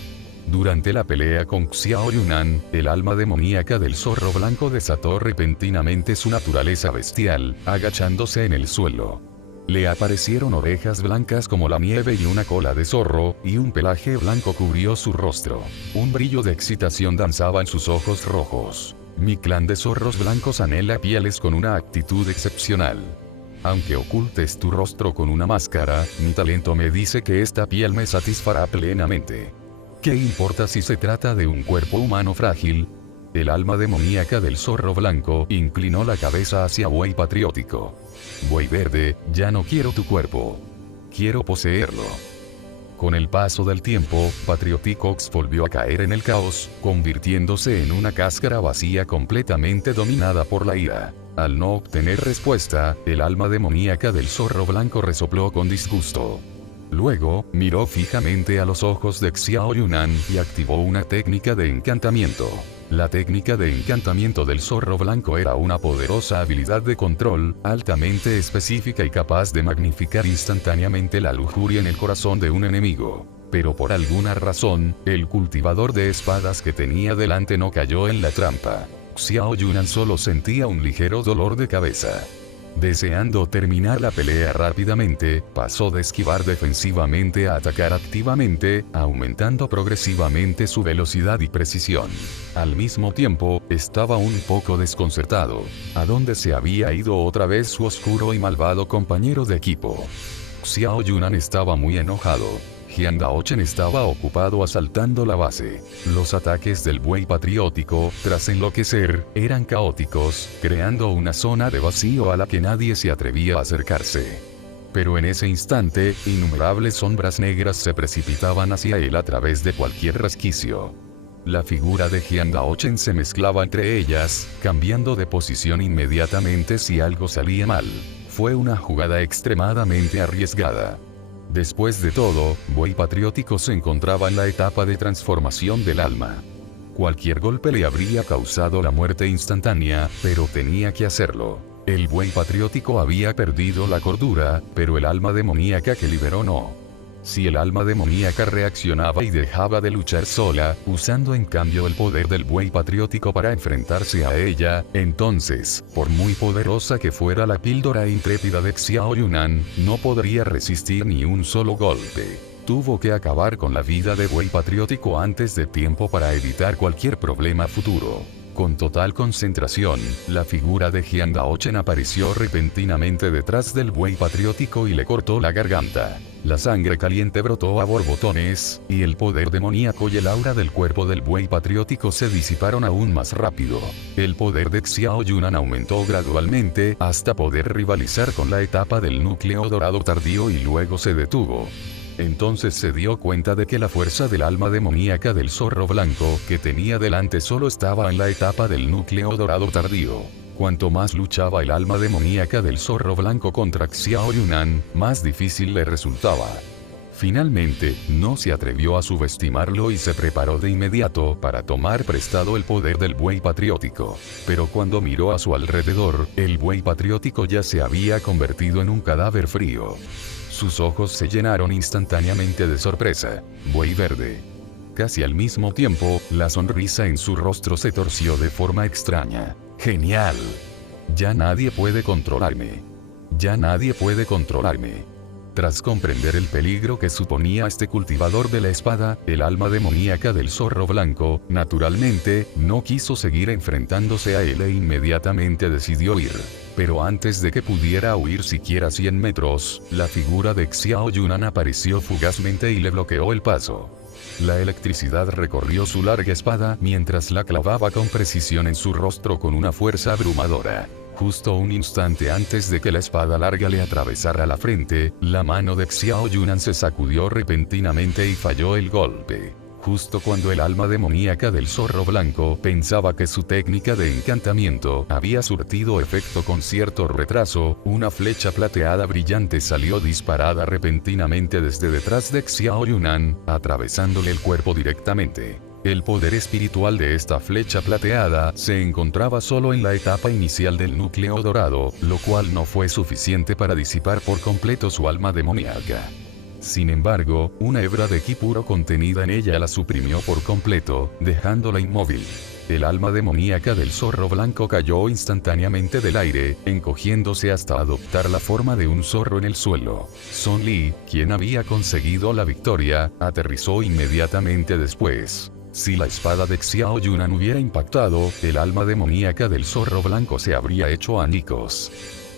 Durante la pelea con Xiao Yunan, el alma demoníaca del zorro blanco desató repentinamente su naturaleza bestial, agachándose en el suelo. Le aparecieron orejas blancas como la nieve y una cola de zorro, y un pelaje blanco cubrió su rostro. Un brillo de excitación danzaba en sus ojos rojos. Mi clan de zorros blancos anhela pieles con una actitud excepcional. Aunque ocultes tu rostro con una máscara, mi talento me dice que esta piel me satisfará plenamente. ¿Qué importa si se trata de un cuerpo humano frágil? El alma demoníaca del zorro blanco inclinó la cabeza hacia Buey Patriótico. Buey Verde, ya no quiero tu cuerpo. Quiero poseerlo. Con el paso del tiempo, Patrioticox volvió a caer en el caos, convirtiéndose en una cáscara vacía completamente dominada por la ira. Al no obtener respuesta, el alma demoníaca del zorro blanco resopló con disgusto. Luego, miró fijamente a los ojos de Xiao Yunan y activó una técnica de encantamiento. La técnica de encantamiento del zorro blanco era una poderosa habilidad de control, altamente específica y capaz de magnificar instantáneamente la lujuria en el corazón de un enemigo. Pero por alguna razón, el cultivador de espadas que tenía delante no cayó en la trampa. Xiao Yunan solo sentía un ligero dolor de cabeza. Deseando terminar la pelea rápidamente, pasó de esquivar defensivamente a atacar activamente, aumentando progresivamente su velocidad y precisión. Al mismo tiempo, estaba un poco desconcertado. ¿A dónde se había ido otra vez su oscuro y malvado compañero de equipo? Xiao Yunan estaba muy enojado. Jian Daochen estaba ocupado asaltando la base. Los ataques del buey patriótico, tras enloquecer, eran caóticos, creando una zona de vacío a la que nadie se atrevía a acercarse. Pero en ese instante, innumerables sombras negras se precipitaban hacia él a través de cualquier resquicio. La figura de Jian Daochen se mezclaba entre ellas, cambiando de posición inmediatamente si algo salía mal. Fue una jugada extremadamente arriesgada. Después de todo, Buey Patriótico se encontraba en la etapa de transformación del alma. Cualquier golpe le habría causado la muerte instantánea, pero tenía que hacerlo. El Buey Patriótico había perdido la cordura, pero el alma demoníaca que liberó no. Si el alma demoníaca reaccionaba y dejaba de luchar sola, usando en cambio el poder del buey patriótico para enfrentarse a ella, entonces, por muy poderosa que fuera la píldora intrépida de Xiao Yunan, no podría resistir ni un solo golpe. Tuvo que acabar con la vida de buey patriótico antes de tiempo para evitar cualquier problema futuro. Con total concentración, la figura de Jian Daochen apareció repentinamente detrás del buey patriótico y le cortó la garganta. La sangre caliente brotó a borbotones, y el poder demoníaco y el aura del cuerpo del buey patriótico se disiparon aún más rápido. El poder de Xiao Yunan aumentó gradualmente hasta poder rivalizar con la etapa del núcleo dorado tardío y luego se detuvo. Entonces se dio cuenta de que la fuerza del alma demoníaca del zorro blanco que tenía delante solo estaba en la etapa del núcleo dorado tardío. Cuanto más luchaba el alma demoníaca del zorro blanco contra Xiao Yunan, más difícil le resultaba. Finalmente, no se atrevió a subestimarlo y se preparó de inmediato para tomar prestado el poder del buey patriótico. Pero cuando miró a su alrededor, el buey patriótico ya se había convertido en un cadáver frío. Sus ojos se llenaron instantáneamente de sorpresa. Buey verde. Casi al mismo tiempo, la sonrisa en su rostro se torció de forma extraña. ¡Genial! Ya nadie puede controlarme. Ya nadie puede controlarme. Tras comprender el peligro que suponía este cultivador de la espada, el alma demoníaca del zorro blanco, naturalmente, no quiso seguir enfrentándose a él e inmediatamente decidió huir. Pero antes de que pudiera huir siquiera 100 metros, la figura de Xiao Yunan apareció fugazmente y le bloqueó el paso. La electricidad recorrió su larga espada mientras la clavaba con precisión en su rostro con una fuerza abrumadora. Justo un instante antes de que la espada larga le atravesara la frente, la mano de Xiao Yunan se sacudió repentinamente y falló el golpe. Justo cuando el alma demoníaca del zorro blanco pensaba que su técnica de encantamiento había surtido efecto con cierto retraso, una flecha plateada brillante salió disparada repentinamente desde detrás de Xiao Yunan, atravesándole el cuerpo directamente. El poder espiritual de esta flecha plateada se encontraba solo en la etapa inicial del núcleo dorado, lo cual no fue suficiente para disipar por completo su alma demoníaca. Sin embargo, una hebra de ki puro contenida en ella la suprimió por completo, dejándola inmóvil. El alma demoníaca del zorro blanco cayó instantáneamente del aire, encogiéndose hasta adoptar la forma de un zorro en el suelo. Song Li, quien había conseguido la victoria, aterrizó inmediatamente después. Si la espada de Xiao Yunan hubiera impactado, el alma demoníaca del zorro blanco se habría hecho añicos.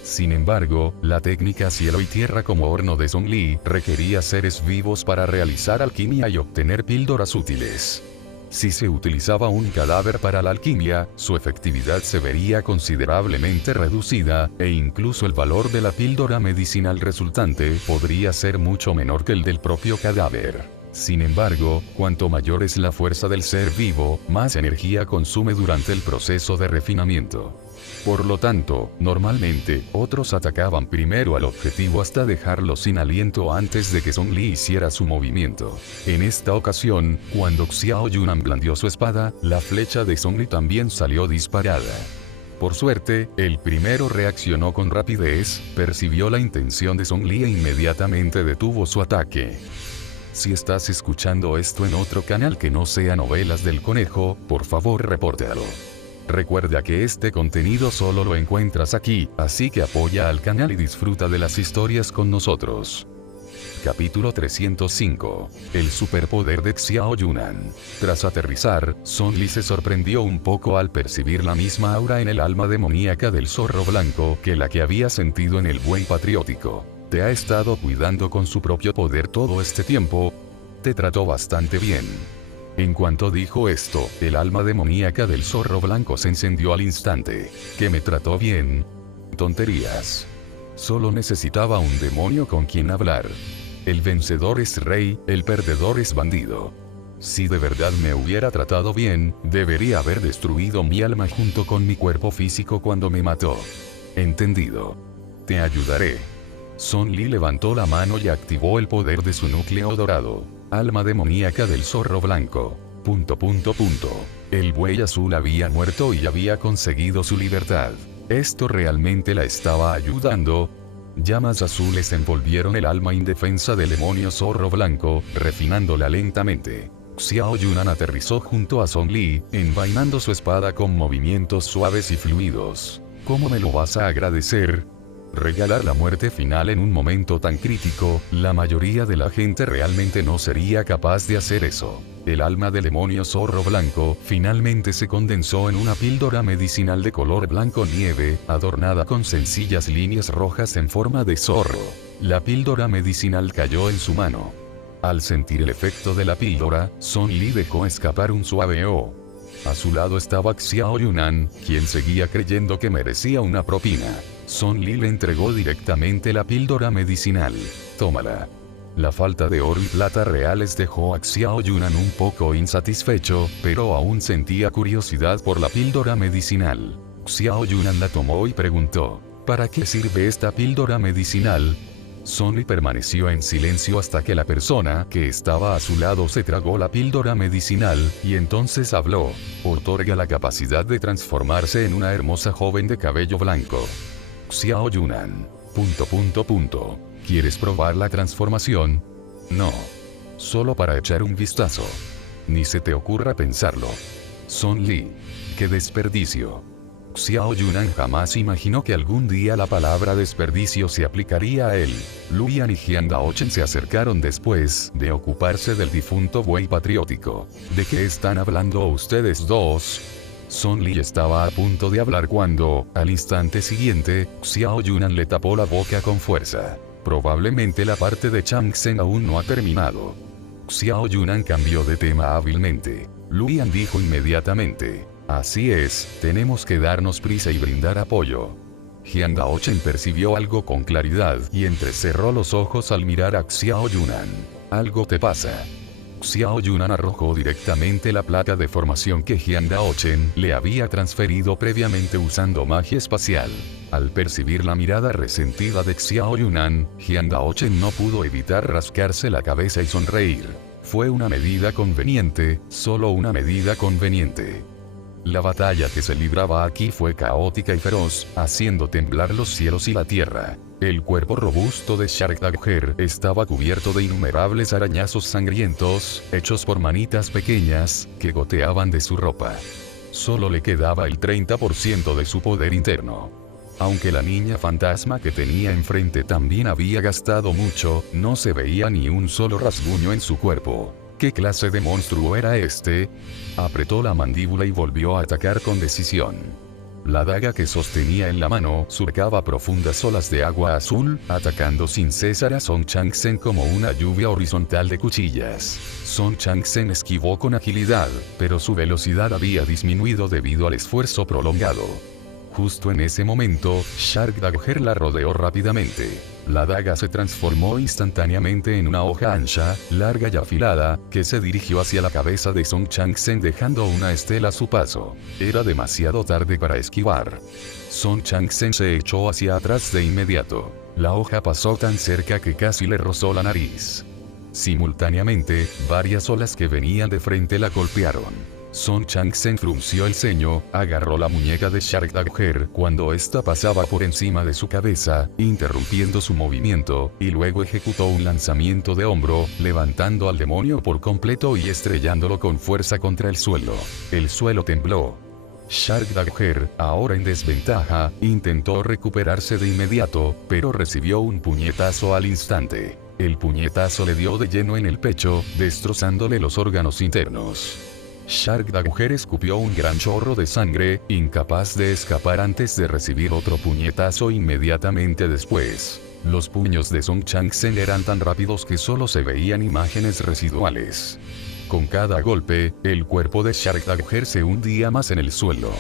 Sin embargo, la técnica cielo y tierra como horno de Song Li requería seres vivos para realizar alquimia y obtener píldoras útiles. Si se utilizaba un cadáver para la alquimia, su efectividad se vería considerablemente reducida, e incluso el valor de la píldora medicinal resultante podría ser mucho menor que el del propio cadáver. Sin embargo, cuanto mayor es la fuerza del ser vivo, más energía consume durante el proceso de refinamiento. Por lo tanto, normalmente, otros atacaban primero al objetivo hasta dejarlo sin aliento antes de que Song Li hiciera su movimiento. En esta ocasión, cuando Xiao Yunan blandió su espada, la flecha de Song Li también salió disparada. Por suerte, el primero reaccionó con rapidez, percibió la intención de Song Li e inmediatamente detuvo su ataque. Si estás escuchando esto en otro canal que no sea Novelas del Conejo, por favor repórtalo. Recuerda que este contenido solo lo encuentras aquí, así que apoya al canal y disfruta de las historias con nosotros. Capítulo 305. El superpoder de Xiao Yunan. Tras aterrizar, Song Li se sorprendió un poco al percibir la misma aura en el alma demoníaca del zorro blanco que la que había sentido en el buey patriótico. ¿Te ha estado cuidando con su propio poder todo este tiempo? Te trató bastante bien. En cuanto dijo esto, el alma demoníaca del zorro blanco se encendió al instante. ¿Que me trató bien? Tonterías. Solo necesitaba un demonio con quien hablar. El vencedor es rey, el perdedor es bandido. Si de verdad me hubiera tratado bien, debería haber destruido mi alma junto con mi cuerpo físico cuando me mató. Entendido. Te ayudaré. Song Li levantó la mano y activó el poder de su núcleo dorado. Alma demoníaca del zorro blanco. ... El buey azul había muerto y había conseguido su libertad. Esto realmente la estaba ayudando. Llamas azules envolvieron el alma indefensa del demonio zorro blanco, refinándola lentamente. Xiao Yunan aterrizó junto a Song Li, envainando su espada con movimientos suaves y fluidos. ¿Cómo me lo vas a agradecer? Regalar la muerte final en un momento tan crítico, la mayoría de la gente realmente no sería capaz de hacer eso. El alma del demonio zorro blanco finalmente se condensó en una píldora medicinal de color blanco nieve, adornada con sencillas líneas rojas en forma de zorro. La píldora medicinal cayó en su mano. Al sentir el efecto de la píldora, Son Li dejó escapar un suave "oh". A su lado estaba Xiao Yunan, quien seguía creyendo que merecía una propina. Son Li le entregó directamente la píldora medicinal. Tómala. La falta de oro y plata reales dejó a Xiao Yunan un poco insatisfecho, pero aún sentía curiosidad por la píldora medicinal. Xiao Yunan la tomó y preguntó, ¿para qué sirve esta píldora medicinal? Son Li permaneció en silencio hasta que la persona que estaba a su lado se tragó la píldora medicinal, y entonces habló. Otorga la capacidad de transformarse en una hermosa joven de cabello blanco. Xiao Yunan. ¿Quieres probar la transformación? No. Solo para echar un vistazo. Ni se te ocurra pensarlo. Son Li. ¡Qué desperdicio! Xiao Yunan jamás imaginó que algún día la palabra desperdicio se aplicaría a él. Luyan y Jian Daochen se acercaron después de ocuparse del difunto buey patriótico. ¿De qué están hablando ustedes dos? Son Li estaba a punto de hablar cuando, al instante siguiente, Xiao Yunan le tapó la boca con fuerza. Probablemente la parte de Changsheng aún no ha terminado. Xiao Yunan cambió de tema hábilmente. Luyan dijo inmediatamente. Así es, tenemos que darnos prisa y brindar apoyo. Jian Daochen percibió algo con claridad y entrecerró los ojos al mirar a Xiao Yunan. Algo te pasa. Xiao Yunan arrojó directamente la placa de formación que Jian Daochen le había transferido previamente usando magia espacial. Al percibir la mirada resentida de Xiao Yunan, Jian Daochen no pudo evitar rascarse la cabeza y sonreír. Fue una medida conveniente, solo una medida conveniente. La batalla que se libraba aquí fue caótica y feroz, haciendo temblar los cielos y la tierra. El cuerpo robusto de Shark Dagger estaba cubierto de innumerables arañazos sangrientos, hechos por manitas pequeñas, que goteaban de su ropa. Solo le quedaba el 30% de su poder interno. Aunque la niña fantasma que tenía enfrente también había gastado mucho, no se veía ni un solo rasguño en su cuerpo. ¿Qué clase de monstruo era este? Apretó la mandíbula y volvió a atacar con decisión. La daga que sostenía en la mano surcaba profundas olas de agua azul, atacando sin cesar a Song Changsheng como una lluvia horizontal de cuchillas. Song Changsheng esquivó con agilidad, pero su velocidad había disminuido debido al esfuerzo prolongado. Justo en ese momento, Shark Dagger la rodeó rápidamente. La daga se transformó instantáneamente en una hoja ancha, larga y afilada, que se dirigió hacia la cabeza de Song Changsheng dejando una estela a su paso. Era demasiado tarde para esquivar. Song Changsheng se echó hacia atrás de inmediato. La hoja pasó tan cerca que casi le rozó la nariz. Simultáneamente, varias olas que venían de frente la golpearon. Song Changsheng frunció el ceño, agarró la muñeca de Shark Dagger cuando ésta pasaba por encima de su cabeza, interrumpiendo su movimiento, y luego ejecutó un lanzamiento de hombro, levantando al demonio por completo y estrellándolo con fuerza contra el suelo. El suelo tembló. Shark Dagger, ahora en desventaja, intentó recuperarse de inmediato, pero recibió un puñetazo al instante. El puñetazo le dio de lleno en el pecho, destrozándole los órganos internos. Shark Dagger escupió un gran chorro de sangre, incapaz de escapar antes de recibir otro puñetazo inmediatamente después. Los puños de Song Changsheng eran tan rápidos que solo se veían imágenes residuales. Con cada golpe, el cuerpo de Shark Dagger se hundía más en el suelo.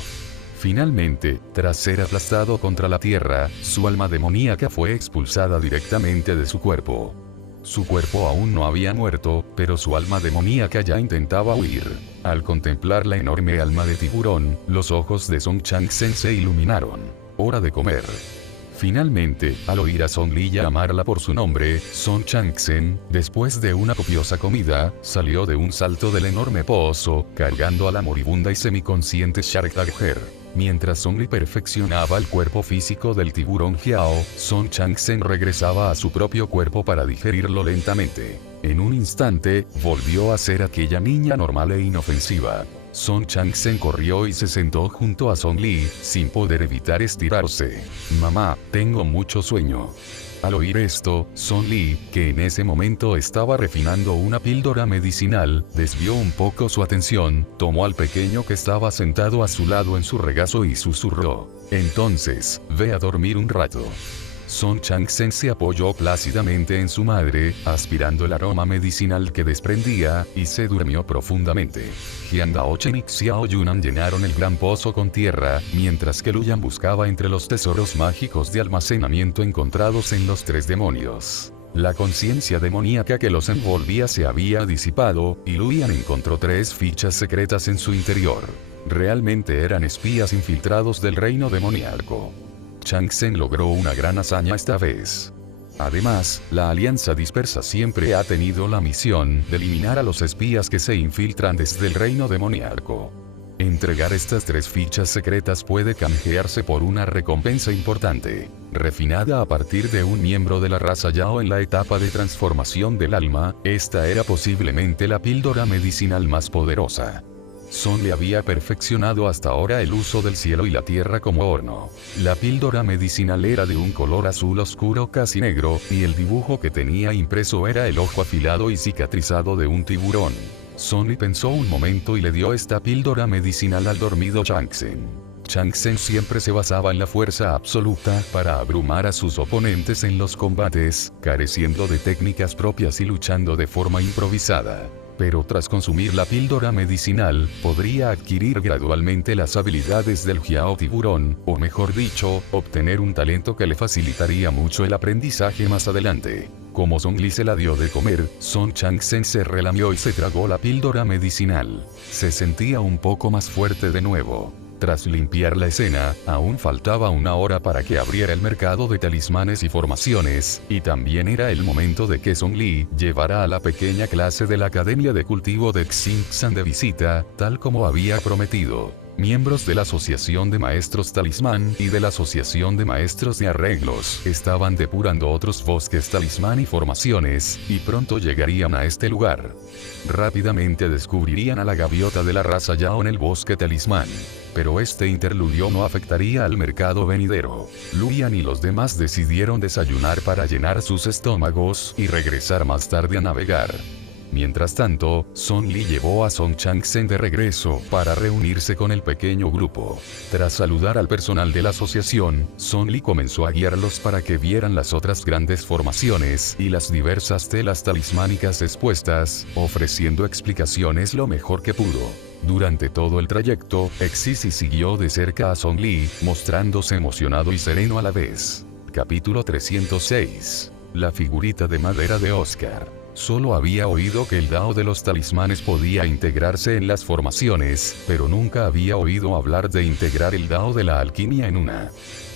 Finalmente, tras ser aplastado contra la tierra, su alma demoníaca fue expulsada directamente de su cuerpo. Su cuerpo aún no había muerto, pero su alma demoníaca ya intentaba huir. Al contemplar la enorme alma de tiburón, los ojos de Song Changsheng se iluminaron. Hora de comer. Finalmente, al oír a Son Li llamarla por su nombre, Song Changsheng, después de una copiosa comida, salió de un salto del enorme pozo, cargando a la moribunda y semiconsciente Shark Dagger. Mientras Son Li perfeccionaba el cuerpo físico del tiburón Jiao, Song Changsheng regresaba a su propio cuerpo para digerirlo lentamente. En un instante, volvió a ser aquella niña normal e inofensiva. Song Changsheng corrió y se sentó junto a Son Li, sin poder evitar estirarse. «Mamá, tengo mucho sueño». Al oír esto, Son Li, que en ese momento estaba refinando una píldora medicinal, desvió un poco su atención, tomó al pequeño que estaba sentado a su lado en su regazo y susurró. «Entonces, ve a dormir un rato». Song Chang-sen se apoyó plácidamente en su madre, aspirando el aroma medicinal que desprendía, y se durmió profundamente. Jian Daochen y Xiao Yunan llenaron el gran pozo con tierra, mientras que Luyan buscaba entre los tesoros mágicos de almacenamiento encontrados en los 3 demonios. La conciencia demoníaca que los envolvía se había disipado, y Luyan encontró 3 fichas secretas en su interior. Realmente eran espías infiltrados del reino demoníaco. Chang-sen logró una gran hazaña esta vez. Además, la Alianza Dispersa siempre ha tenido la misión de eliminar a los espías que se infiltran desde el reino demoníaco. Entregar estas 3 fichas secretas puede canjearse por una recompensa importante, refinada a partir de un miembro de la raza Yao en la etapa de transformación del alma. Esta era posiblemente la píldora medicinal más poderosa. Son le había perfeccionado hasta ahora el uso del cielo y la tierra como horno. La píldora medicinal era de un color azul oscuro casi negro, y el dibujo que tenía impreso era el ojo afilado y cicatrizado de un tiburón. Sonny pensó un momento y le dio esta píldora medicinal al dormido Chang-sen. Chang-sen siempre se basaba en la fuerza absoluta para abrumar a sus oponentes en los combates, careciendo de técnicas propias y luchando de forma improvisada. Pero tras consumir la píldora medicinal, podría adquirir gradualmente las habilidades del Jiao Tiburón, o mejor dicho, obtener un talento que le facilitaría mucho el aprendizaje más adelante. Como Song Li se la dio de comer, Song Chang-sen se relamió y se tragó la píldora medicinal. Se sentía un poco más fuerte de nuevo. Tras limpiar la escena, aún faltaba 1 hora para que abriera el mercado de talismanes y formaciones, y también era el momento de que Song Li llevara a la pequeña clase de la Academia de Cultivo de Xingsan de visita, tal como había prometido. Miembros de la Asociación de Maestros Talismán y de la Asociación de Maestros de Arreglos estaban depurando otros bosques talismán y formaciones, y pronto llegarían a este lugar. Rápidamente descubrirían a la gaviota de la raza Yao en el bosque talismán. Pero este interludio no afectaría al mercado venidero. Luyan y los demás decidieron desayunar para llenar sus estómagos y regresar más tarde a navegar. Mientras tanto, Son Li llevó a Song Chang-sen de regreso para reunirse con el pequeño grupo. Tras saludar al personal de la asociación, Son Li comenzó a guiarlos para que vieran las otras grandes formaciones y las diversas telas talismánicas expuestas, ofreciendo explicaciones lo mejor que pudo. Durante todo el trayecto, Exisi siguió de cerca a Song Li, mostrándose emocionado y sereno a la vez. Capítulo 306. La figurita de madera de Oscar. Solo había oído que el Dao de los talismanes podía integrarse en las formaciones, pero nunca había oído hablar de integrar el Dao de la alquimia en una.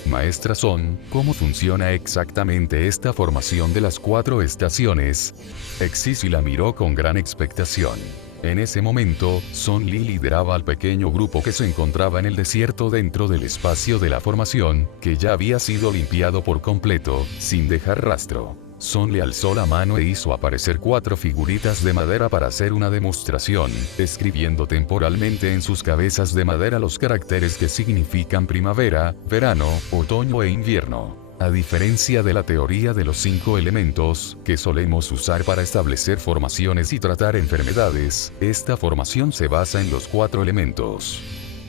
Maestra Son, ¿cómo funciona exactamente esta formación de las 4 estaciones? Exisi la miró con gran expectación. En ese momento, Son Li lideraba al pequeño grupo que se encontraba en el desierto dentro del espacio de la formación, que ya había sido limpiado por completo, sin dejar rastro. Son le alzó la mano e hizo aparecer 4 figuritas de madera para hacer una demostración, escribiendo temporalmente en sus cabezas de madera los caracteres que significan primavera, verano, otoño e invierno. A diferencia de la teoría de los 5 elementos, que solemos usar para establecer formaciones y tratar enfermedades, esta formación se basa en los 4 elementos.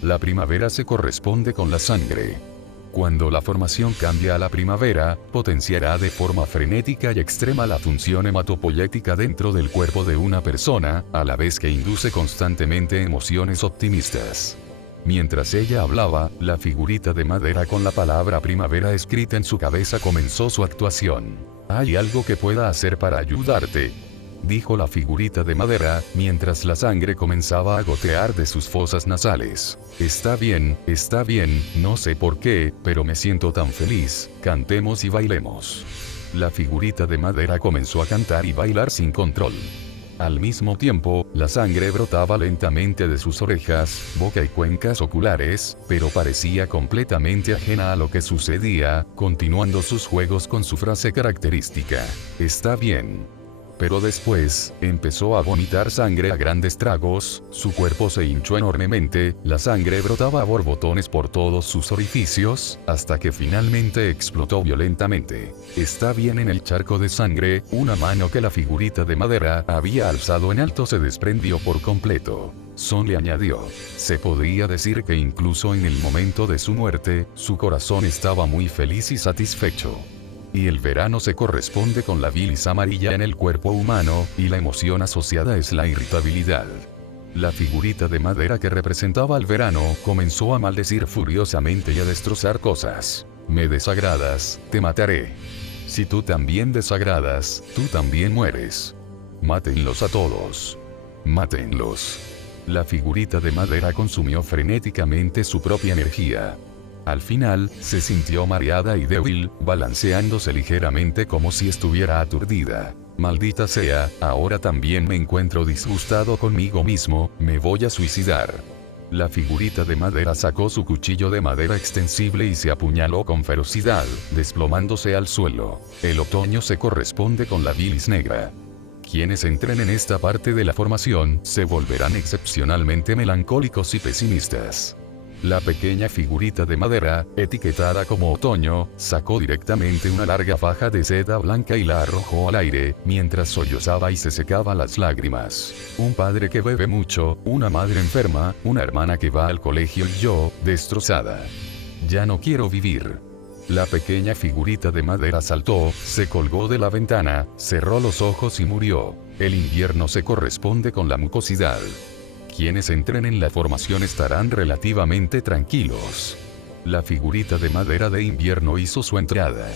La primavera se corresponde con la sangre. Cuando la formación cambia a la primavera, potenciará de forma frenética y extrema la función hematopoyética dentro del cuerpo de una persona, a la vez que induce constantemente emociones optimistas. Mientras ella hablaba, la figurita de madera con la palabra primavera escrita en su cabeza comenzó su actuación. «¿Hay algo que pueda hacer para ayudarte?», dijo la figurita de madera, mientras la sangre comenzaba a gotear de sus fosas nasales. Está bien, no sé por qué, pero me siento tan feliz, cantemos y bailemos». La figurita de madera comenzó a cantar y bailar sin control. Al mismo tiempo, la sangre brotaba lentamente de sus orejas, boca y cuencas oculares, pero parecía completamente ajena a lo que sucedía, continuando sus juegos con su frase característica. «Está bien». Pero después, empezó a vomitar sangre a grandes tragos, su cuerpo se hinchó enormemente, la sangre brotaba a borbotones por todos sus orificios, hasta que finalmente explotó violentamente. «Está bien». En el charco de sangre, una mano que la figurita de madera había alzado en alto se desprendió por completo. Son le añadió. Se podría decir que incluso en el momento de su muerte, su corazón estaba muy feliz y satisfecho. y el verano se corresponde con la bilis amarilla en el cuerpo humano, y la emoción asociada es la irritabilidad. La figurita de madera que representaba el verano comenzó a maldecir furiosamente y a destrozar cosas. Me desagradas, te mataré. Si tú también desagradas, tú también mueres. Mátenlos a todos. Mátenlos. La figurita de madera consumió frenéticamente su propia energía. Al final, se sintió mareada y débil, balanceándose ligeramente como si estuviera aturdida. Maldita sea, ahora también me encuentro disgustado conmigo mismo, me voy a suicidar. La figurita de madera sacó su cuchillo de madera extensible y se apuñaló con ferocidad, desplomándose al suelo. El otoño se corresponde con la bilis negra. Quienes entren en esta parte de la formación se volverán excepcionalmente melancólicos y pesimistas. La pequeña figurita de madera, etiquetada como otoño, sacó directamente una larga faja de seda blanca y la arrojó al aire, mientras sollozaba y se secaba las lágrimas. Un padre que bebe mucho, una madre enferma, una hermana que va al colegio y yo, destrozada. Ya no quiero vivir. La pequeña figurita de madera saltó, se colgó de la ventana, cerró los ojos y murió. El invierno se corresponde con la mucosidad. Quienes entren en la formación estarán relativamente tranquilos. La figurita de madera de invierno hizo su entrada.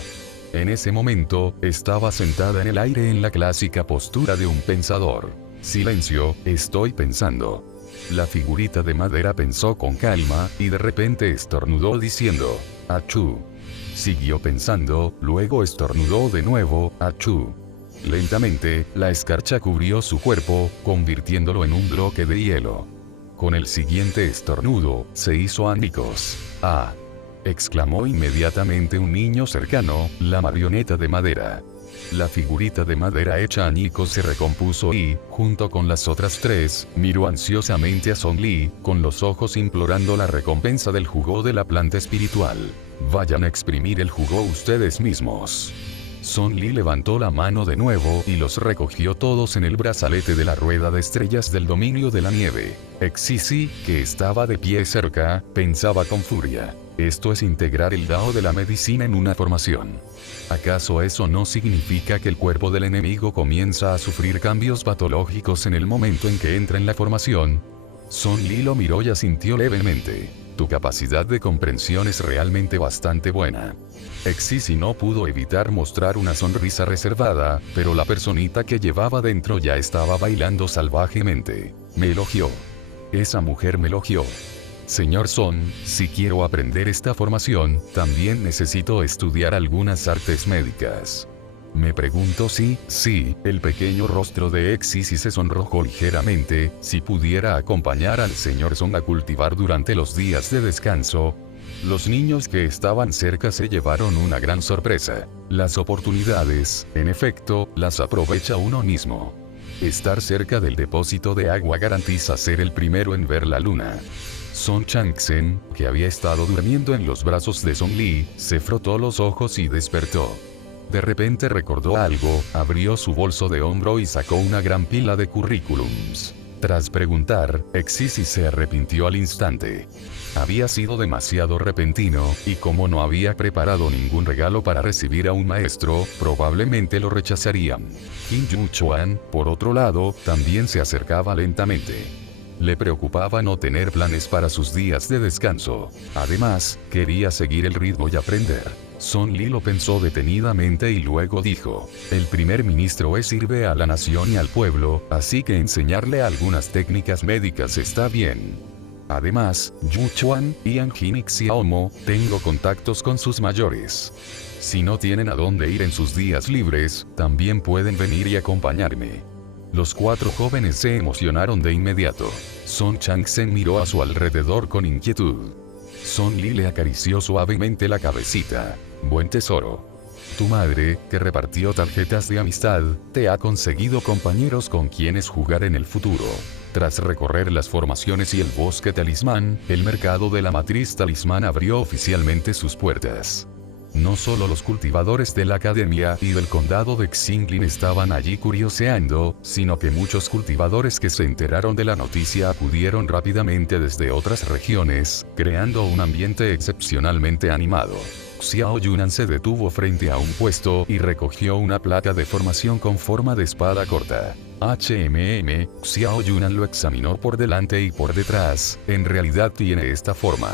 En ese momento, estaba sentada en el aire en la clásica postura de un pensador. Silencio, estoy pensando. La figurita de madera pensó con calma, y de repente estornudó diciendo, ¡achú! Siguió pensando, luego estornudó de nuevo, ¡achú! Lentamente, la escarcha cubrió su cuerpo, convirtiéndolo en un bloque de hielo. Con el siguiente estornudo, se hizo añicos. ¡Ah! Exclamó inmediatamente un niño cercano, la marioneta de madera. La figurita de madera hecha añicos se recompuso y, junto con las otras tres, miró ansiosamente a Song Li, con los ojos implorando la recompensa del jugo de la planta espiritual. Vayan a exprimir el jugo ustedes mismos. Song Li levantó la mano de nuevo y los recogió todos en el brazalete de la rueda de estrellas del dominio de la nieve. Exisi, que estaba de pie cerca, pensaba con furia. Esto es integrar el Dao de la medicina en una formación. ¿Acaso eso no significa que el cuerpo del enemigo comienza a sufrir cambios patológicos en el momento en que entra en la formación? Song Li lo miró y asintió levemente. Tu capacidad de comprensión es realmente bastante buena. Exisi no pudo evitar mostrar una sonrisa reservada, pero la personita que llevaba dentro ya estaba bailando salvajemente. Me elogió. Esa mujer me elogió. Señor Son, si quiero aprender esta formación, también necesito estudiar algunas artes médicas. Me pregunto si, el pequeño rostro de Exisi se sonrojó ligeramente, si pudiera acompañar al señor Son a cultivar durante los días de descanso. Los niños que estaban cerca se llevaron una gran sorpresa. Las oportunidades, en efecto, las aprovecha uno mismo. Estar cerca del depósito de agua garantiza ser el primero en ver la luna. Song Changsen, que había estado durmiendo en los brazos de Song Li, se frotó los ojos y despertó. De repente recordó algo, abrió su bolso de hombro y sacó una gran pila de currículums. Tras preguntar, Exisi se arrepintió al instante. Había sido demasiado repentino, y como no había preparado ningún regalo para recibir a un maestro, probablemente lo rechazarían. Kim Yu-chuan, por otro lado, también se acercaba lentamente. Le preocupaba no tener planes para sus días de descanso. Además, quería seguir el ritmo y aprender. Song Li lo pensó detenidamente y luego dijo, el primer ministro sirve a la nación y al pueblo, así que enseñarle algunas técnicas médicas está bien. Además, Yu Chuan, Ian Jin y Xiaomo, tengo contactos con sus mayores. Si no tienen a dónde ir en sus días libres, también pueden venir y acompañarme. Los cuatro jóvenes se emocionaron de inmediato. Song Changsen miró a su alrededor con inquietud. Song Li le acarició suavemente la cabecita. Buen tesoro. Tu madre, que repartió tarjetas de amistad, te ha conseguido compañeros con quienes jugar en el futuro. Tras recorrer las formaciones y el bosque talismán, el mercado de la matriz talismán abrió oficialmente sus puertas. No solo los cultivadores de la academia y del condado de Xinglin estaban allí curioseando, sino que muchos cultivadores que se enteraron de la noticia acudieron rápidamente desde otras regiones, creando un ambiente excepcionalmente animado. Xiao Yunan se detuvo frente a un puesto y recogió una placa de formación con forma de espada corta. Xiao Yunan lo examinó por delante y por detrás, en realidad tiene esta forma.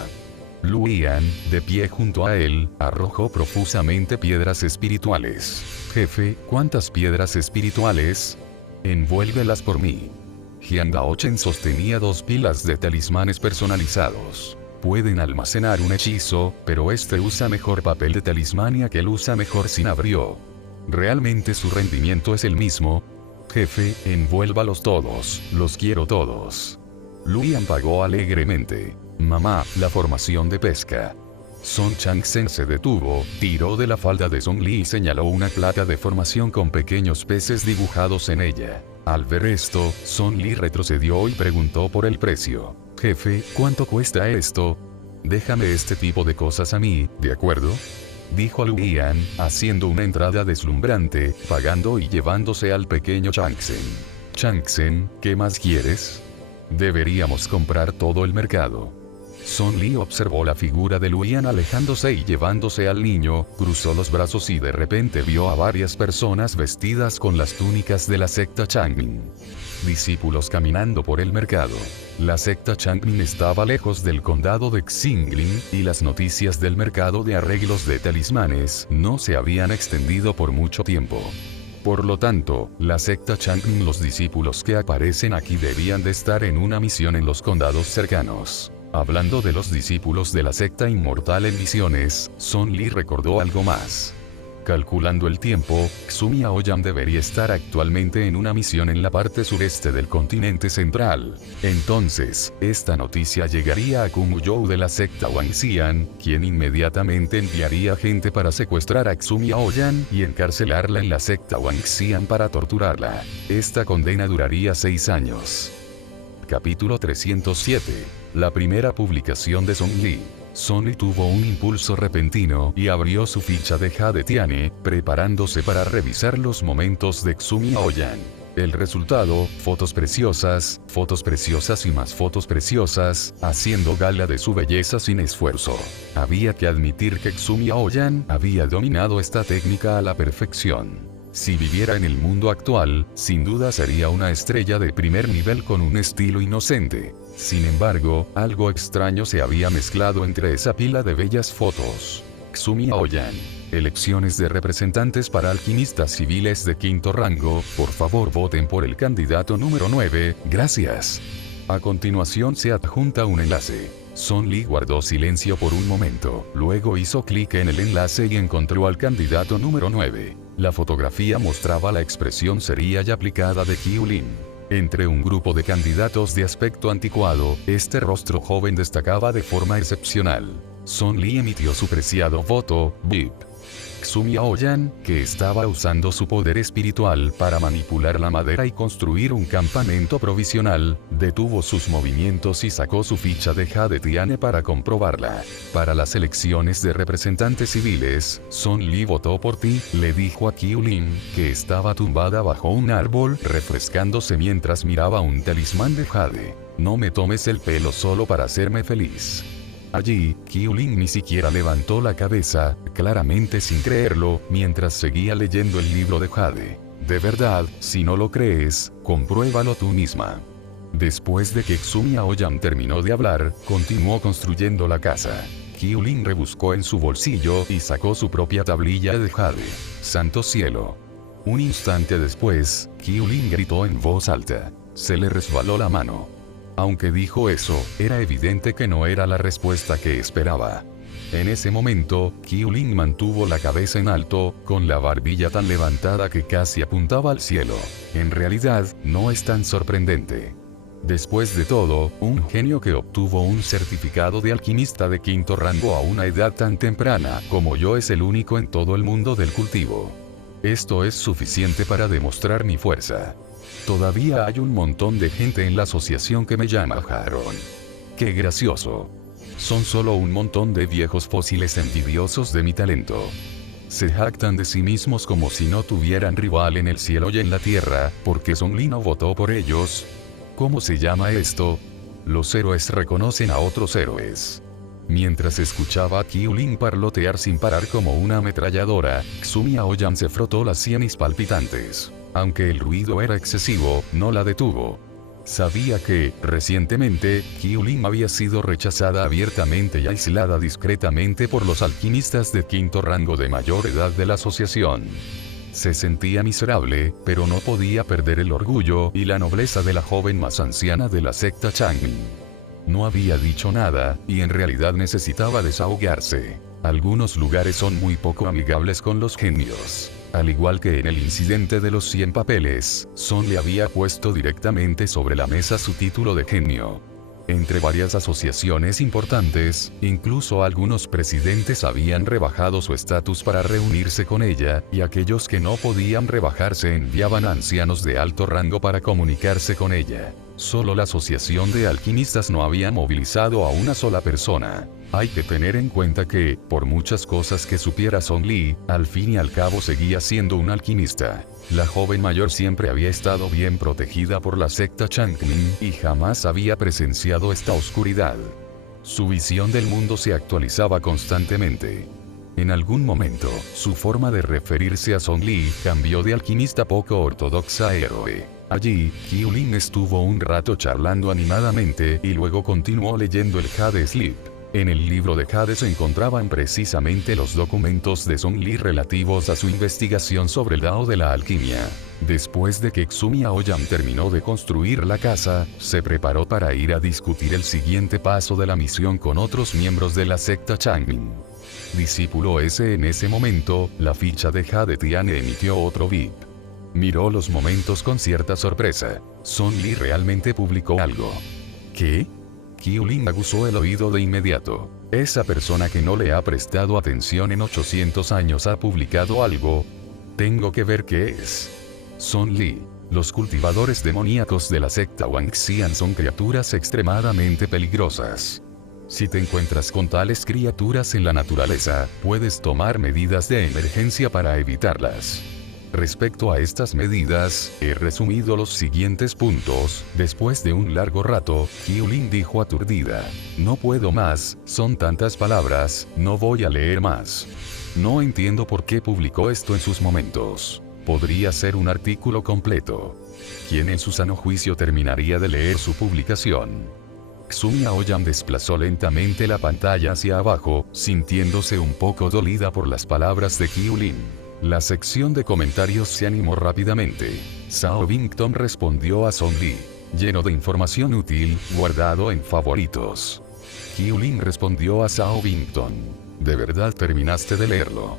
Luian, de pie junto a él, arrojó profusamente piedras espirituales. Jefe, ¿cuántas piedras espirituales? Envuélvelas por mí. Jian Daochen sostenía 2 pilas de talismanes personalizados. Pueden almacenar un hechizo, pero este usa mejor papel de talismán y aquel usa mejor sin abrió. ¿Realmente su rendimiento es el mismo? Jefe, envuélvalos todos, los quiero todos. Luian pagó alegremente. Mamá, la formación de pesca. Song Changsen se detuvo, tiró de la falda de Song Li y señaló una placa de formación con pequeños peces dibujados en ella. Al ver esto, Song Li retrocedió y preguntó por el precio. Jefe, ¿cuánto cuesta esto? Déjame este tipo de cosas a mí, ¿de acuerdo? Dijo Luian, haciendo una entrada deslumbrante, pagando y llevándose al pequeño Changsen. Changsen, ¿qué más quieres? Deberíamos comprar todo el mercado. Song Li observó la figura de Luian alejándose y llevándose al niño, cruzó los brazos y de repente vio a varias personas vestidas con las túnicas de la secta Changmin. Discípulos caminando por el mercado. La secta Changmin estaba lejos del condado de Xingling, y las noticias del mercado de arreglos de talismanes no se habían extendido por mucho tiempo. Por lo tanto, la secta Changmin, los discípulos que aparecen aquí debían de estar en una misión en los condados cercanos. Hablando de los discípulos de la secta inmortal en misiones, Song Li recordó algo más. Calculando el tiempo, Xumi Aoyang debería estar actualmente en una misión en la parte sureste del continente central. Entonces, esta noticia llegaría a Kumu Zhou de la secta Wangxian, quien inmediatamente enviaría gente para secuestrar a Xumi Aoyang y encarcelarla en la secta Wangxian para torturarla. Esta condena duraría 6 años. Capítulo 307. La primera publicación de Song Li. Song Li tuvo un impulso repentino y abrió su ficha de Jade Tiane, preparándose para revisar los momentos de Xumi Aoyang. El resultado, fotos preciosas y más fotos preciosas, haciendo gala de su belleza sin esfuerzo. Había que admitir que Xumi Aoyang había dominado esta técnica a la perfección. Si viviera en el mundo actual, sin duda sería una estrella de primer nivel con un estilo inocente. Sin embargo, algo extraño se había mezclado entre esa pila de bellas fotos. Xumi Aoyang. Elecciones de representantes para alquimistas civiles de 5º rango, por favor voten por el candidato número 9, gracias. A continuación se adjunta un enlace. Song Li guardó silencio por un momento, luego hizo clic en el enlace y encontró al candidato número 9. La fotografía mostraba la expresión seria y aplicada de Qiu Lin. Entre un grupo de candidatos de aspecto anticuado, este rostro joven destacaba de forma excepcional. Song Li emitió su preciado voto, VIP. Xumi Aoyang, que estaba usando su poder espiritual para manipular la madera y construir un campamento provisional, detuvo sus movimientos y sacó su ficha de Jade Tiane para comprobarla. Para las elecciones de representantes civiles, Song Li votó por ti, le dijo a Qiu Lin, que estaba tumbada bajo un árbol refrescándose mientras miraba un talismán de Jade. No me tomes el pelo solo para hacerme feliz. Allí, Qiu Lin ni siquiera levantó la cabeza, claramente sin creerlo, mientras seguía leyendo el libro de Jade. De verdad, si no lo crees, compruébalo tú misma. Después de que Xumi Aoyang terminó de hablar, continuó construyendo la casa. Qiu Lin rebuscó en su bolsillo y sacó su propia tablilla de Jade. ¡Santo cielo! Un instante después, Qiu Lin gritó en voz alta. Se le resbaló la mano. Aunque dijo eso, era evidente que no era la respuesta que esperaba. En ese momento, Qiu Lin mantuvo la cabeza en alto, con la barbilla tan levantada que casi apuntaba al cielo. En realidad, no es tan sorprendente. Después de todo, un genio que obtuvo un certificado de alquimista de 5º rango a una edad tan temprana como yo es el único en todo el mundo del cultivo. Esto es suficiente para demostrar mi fuerza. Todavía hay un montón de gente en la asociación que me llama Haron. ¡Qué gracioso! Son solo un montón de viejos fósiles envidiosos de mi talento. Se jactan de sí mismos como si no tuvieran rival en el cielo y en la tierra, porque Song Li no votó por ellos. ¿Cómo se llama esto? Los héroes reconocen a otros héroes. Mientras escuchaba a Qiulin parlotear sin parar como una ametralladora, Xumi Aoyama se frotó las sienes palpitantes. Aunque el ruido era excesivo, no la detuvo. Sabía que, recientemente, Qiulin había sido rechazada abiertamente y aislada discretamente por los alquimistas de quinto rango de mayor edad de la asociación. Se sentía miserable, pero no podía perder el orgullo y la nobleza de la joven más anciana de la secta Changmin. No había dicho nada, y en realidad necesitaba desahogarse. Algunos lugares son muy poco amigables con los genios. Al igual que en el incidente de los 100 papeles, Son le había puesto directamente sobre la mesa su título de genio. Entre varias asociaciones importantes, incluso algunos presidentes habían rebajado su estatus para reunirse con ella, y aquellos que no podían rebajarse enviaban a ancianos de alto rango para comunicarse con ella. Solo la asociación de alquimistas no había movilizado a una sola persona. Hay que tener en cuenta que, por muchas cosas que supiera Song Li, al fin y al cabo seguía siendo un alquimista. La joven mayor siempre había estado bien protegida por la secta Changmin y jamás había presenciado esta oscuridad. Su visión del mundo se actualizaba constantemente. En algún momento, su forma de referirse a Song Li cambió de alquimista poco ortodoxa a héroe. Allí, Qiulin estuvo un rato charlando animadamente y luego continuó leyendo el Jade Slip. En el libro de Jade se encontraban precisamente los documentos de Song Li relativos a su investigación sobre el Dao de la alquimia. Después de que Xumi Aoyama terminó de construir la casa, se preparó para ir a discutir el siguiente paso de la misión con otros miembros de la secta Changmin. Discípulo S. En ese momento, la ficha de Jade Tiane emitió otro bip. Miró los momentos con cierta sorpresa. Song Li realmente publicó algo. ¿Qué? Qiulin aguzó el oído de inmediato. Esa persona que no le ha prestado atención en 800 años ha publicado algo. Tengo que ver qué es. Song Li. Los cultivadores demoníacos de la secta Wangxian son criaturas extremadamente peligrosas. Si te encuentras con tales criaturas en la naturaleza, puedes tomar medidas de emergencia para evitarlas. Respecto a estas medidas, he resumido los siguientes puntos. Después de un largo rato, Qiulin dijo aturdida. No puedo más, son tantas palabras, no voy a leer más. No entiendo por qué publicó esto en sus momentos. Podría ser un artículo completo. ¿Quién en su sano juicio terminaría de leer su publicación? Xumi Aoyama desplazó lentamente la pantalla hacia abajo, sintiéndose un poco dolida por las palabras de Qiulin. La sección de comentarios se animó rápidamente. Zhao Bington respondió a Song Li. Lleno de información útil, guardado en favoritos. Qiulin respondió a Zhao Bington. ¿De verdad terminaste de leerlo?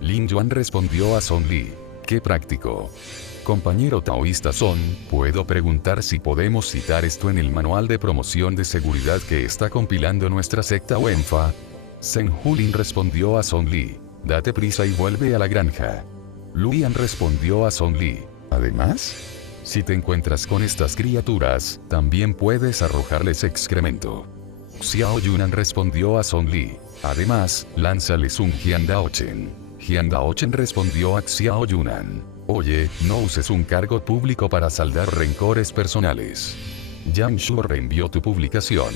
Lin Yuan respondió a Song Li. ¡Qué práctico! Compañero taoísta Son, ¿puedo preguntar si podemos citar esto en el manual de promoción de seguridad que está compilando nuestra secta Wenfa? Zheng Hulin respondió a Song Li. Date prisa y vuelve a la granja. Luyan respondió a Song Li. Además, si te encuentras con estas criaturas, también puedes arrojarles excremento. Xiao Yunan respondió a Song Li. Además, lánzales un Jian Daochen. Jian Daochen respondió a Xiao Yunan. Oye, no uses un cargo público para saldar rencores personales. Yang Shu reenvió tu publicación.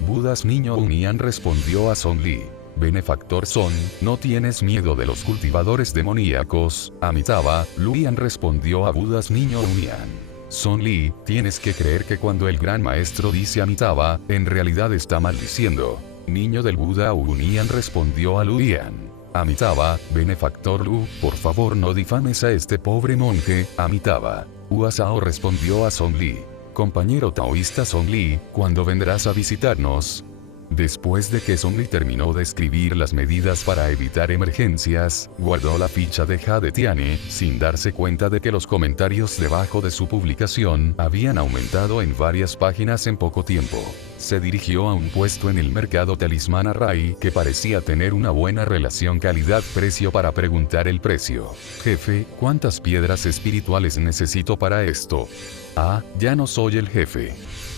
Budas Niño Unian respondió a Song Li. Benefactor Son, ¿no tienes miedo de los cultivadores demoníacos? Amitabha, Luyan respondió a Budas Niño Unian. Song Li, tienes que creer que cuando el gran maestro dice Amitabha, en realidad está maldiciendo. Niño del Buda Unian respondió a Luyan. Amitabha, Benefactor Lu, por favor no difames a este pobre monje, Amitabha. Uasao respondió a Song Li. Compañero taoísta Song Li, ¿cuándo vendrás a visitarnos? Después de que Song Li terminó de escribir las medidas para evitar emergencias, guardó la ficha de Jade Tiane, sin darse cuenta de que los comentarios debajo de su publicación habían aumentado en varias páginas en poco tiempo. Se dirigió a un puesto en el mercado Talismán Array que parecía tener una buena relación calidad-precio para preguntar el precio. Jefe, ¿cuántas piedras espirituales necesito para esto? Ah, ya no soy el jefe.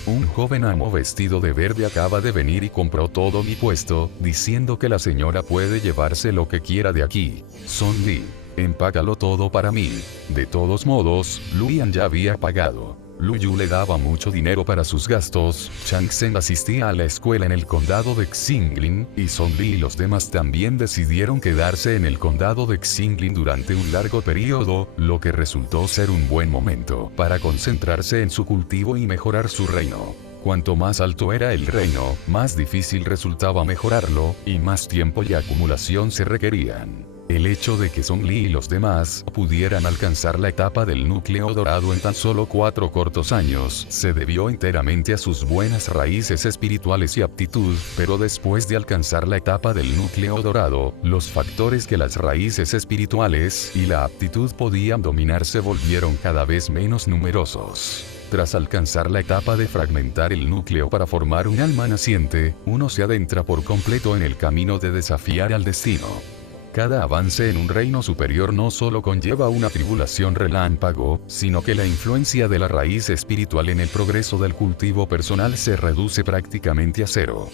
Un joven amo vestido de verde acaba de venir y compró todo mi puesto, diciendo que la señora puede llevarse lo que quiera de aquí. Song Li, empágalo todo para mí. De todos modos, Luyan ya había pagado. Lu Yu le daba mucho dinero para sus gastos, Chang Zhen asistía a la escuela en el condado de Xinglin, y Song Li y los demás también decidieron quedarse en el condado de Xinglin durante un largo periodo, lo que resultó ser un buen momento para concentrarse en su cultivo y mejorar su reino. Cuanto más alto era el reino, más difícil resultaba mejorarlo, y más tiempo y acumulación se requerían. El hecho de que Song Li y los demás pudieran alcanzar la etapa del núcleo dorado en tan solo 4 cortos años se debió enteramente a sus buenas raíces espirituales y aptitud, pero después de alcanzar la etapa del núcleo dorado, los factores que las raíces espirituales y la aptitud podían dominar se volvieron cada vez menos numerosos. Tras alcanzar la etapa de fragmentar el núcleo para formar un alma naciente, uno se adentra por completo en el camino de desafiar al destino. Cada avance en un reino superior no solo conlleva una tribulación relámpago, sino que la influencia de la raíz espiritual en el progreso del cultivo personal se reduce prácticamente a cero.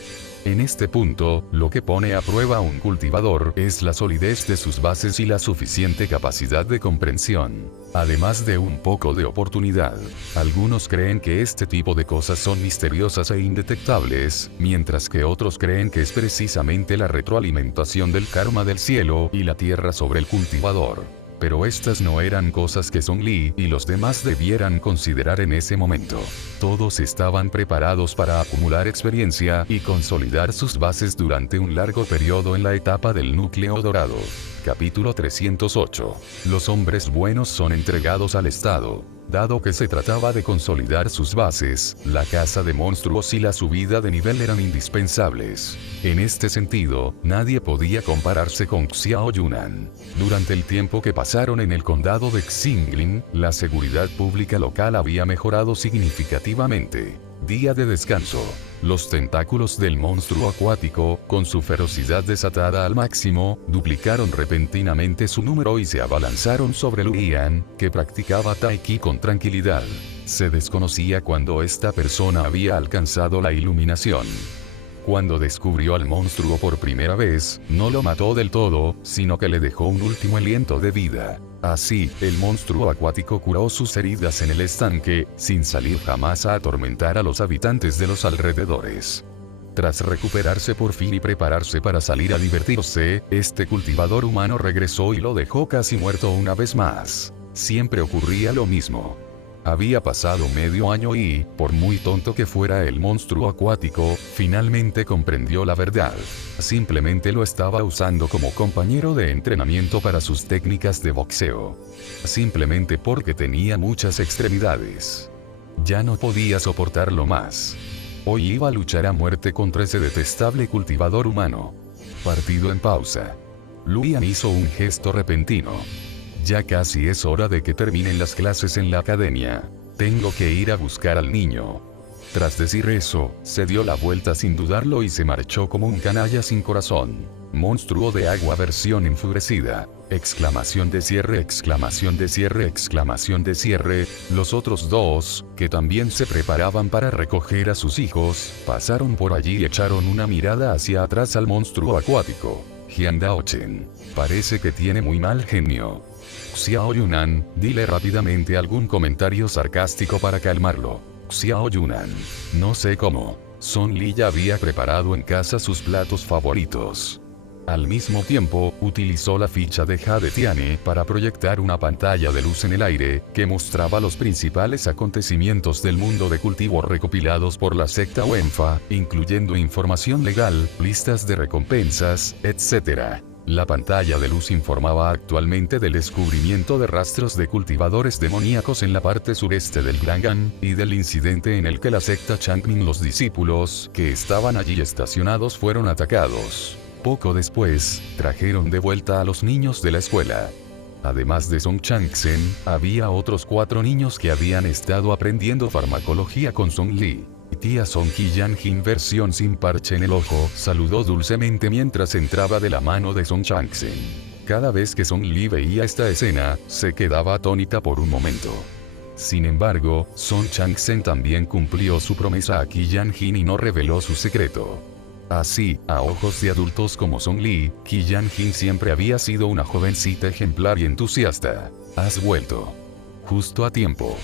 En este punto, lo que pone a prueba a un cultivador es la solidez de sus bases y la suficiente capacidad de comprensión, además de un poco de oportunidad. Algunos creen que este tipo de cosas son misteriosas e indetectables, mientras que otros creen que es precisamente la retroalimentación del karma del cielo y la tierra sobre el cultivador. Pero estas no eran cosas que Song Li y los demás debieran considerar en ese momento. Todos estaban preparados para acumular experiencia y consolidar sus bases durante un largo periodo en la etapa del núcleo dorado. Capítulo 308. Los hombres buenos son entregados al Estado. Dado que se trataba de consolidar sus bases, la caza de monstruos y la subida de nivel eran indispensables. En este sentido, nadie podía compararse con Xiao Yunan. Durante el tiempo que pasaron en el condado de Xinglin, la seguridad pública local había mejorado significativamente. Día de descanso. Los tentáculos del monstruo acuático, con su ferocidad desatada al máximo, duplicaron repentinamente su número y se abalanzaron sobre Lu Yan, que practicaba Tai Chi con tranquilidad. Se desconocía cuándo esta persona había alcanzado la iluminación. Cuando descubrió al monstruo por primera vez, no lo mató del todo, sino que le dejó un último aliento de vida. Así, el monstruo acuático curó sus heridas en el estanque, sin salir jamás a atormentar a los habitantes de los alrededores. Tras recuperarse por fin y prepararse para salir a divertirse, este cultivador humano regresó y lo dejó casi muerto una vez más. Siempre ocurría lo mismo. Había pasado medio año y, por muy tonto que fuera el monstruo acuático, finalmente comprendió la verdad. Simplemente lo estaba usando como compañero de entrenamiento para sus técnicas de boxeo. Simplemente porque tenía muchas extremidades. Ya no podía soportarlo más. Hoy iba a luchar a muerte contra ese detestable cultivador humano. Partido en pausa. Lu Yan hizo un gesto repentino. Ya casi es hora de que terminen las clases en la academia. Tengo que ir a buscar al niño. Tras decir eso, se dio la vuelta sin dudarlo y se marchó como un canalla sin corazón. Monstruo de agua versión enfurecida. Exclamación de cierre, exclamación de cierre, exclamación de cierre. Los otros dos, que también se preparaban para recoger a sus hijos, pasaron por allí y echaron una mirada hacia atrás al monstruo acuático. Jian Daochen. Parece que tiene muy mal genio. Xiao Yunan, dile rápidamente algún comentario sarcástico para calmarlo. Xiao Yunan. No sé cómo. Song Li ya había preparado en casa sus platos favoritos. Al mismo tiempo, utilizó la ficha de Jade Tiane para proyectar una pantalla de luz en el aire, que mostraba los principales acontecimientos del mundo de cultivo recopilados por la secta Wenfa, incluyendo información legal, listas de recompensas, etc. La pantalla de luz informaba actualmente del descubrimiento de rastros de cultivadores demoníacos en la parte sureste del Grangan, y del incidente en el que la secta Changmin los discípulos que estaban allí estacionados fueron atacados. Poco después, trajeron de vuelta a los niños de la escuela. Además de Song Changzhen, había otros 4 niños que habían estado aprendiendo farmacología con Song Li. Tía Song Qiyanjin versión sin parche en el ojo, saludó dulcemente mientras entraba de la mano de Song Changzhen. Cada vez que Song Li veía esta escena, se quedaba atónita por un momento. Sin embargo, Song Changzhen también cumplió su promesa a Qiyanjin y no reveló su secreto. Así, a ojos de adultos como Song Li, Qiyanjin siempre había sido una jovencita ejemplar y entusiasta. Has vuelto. Justo a tiempo.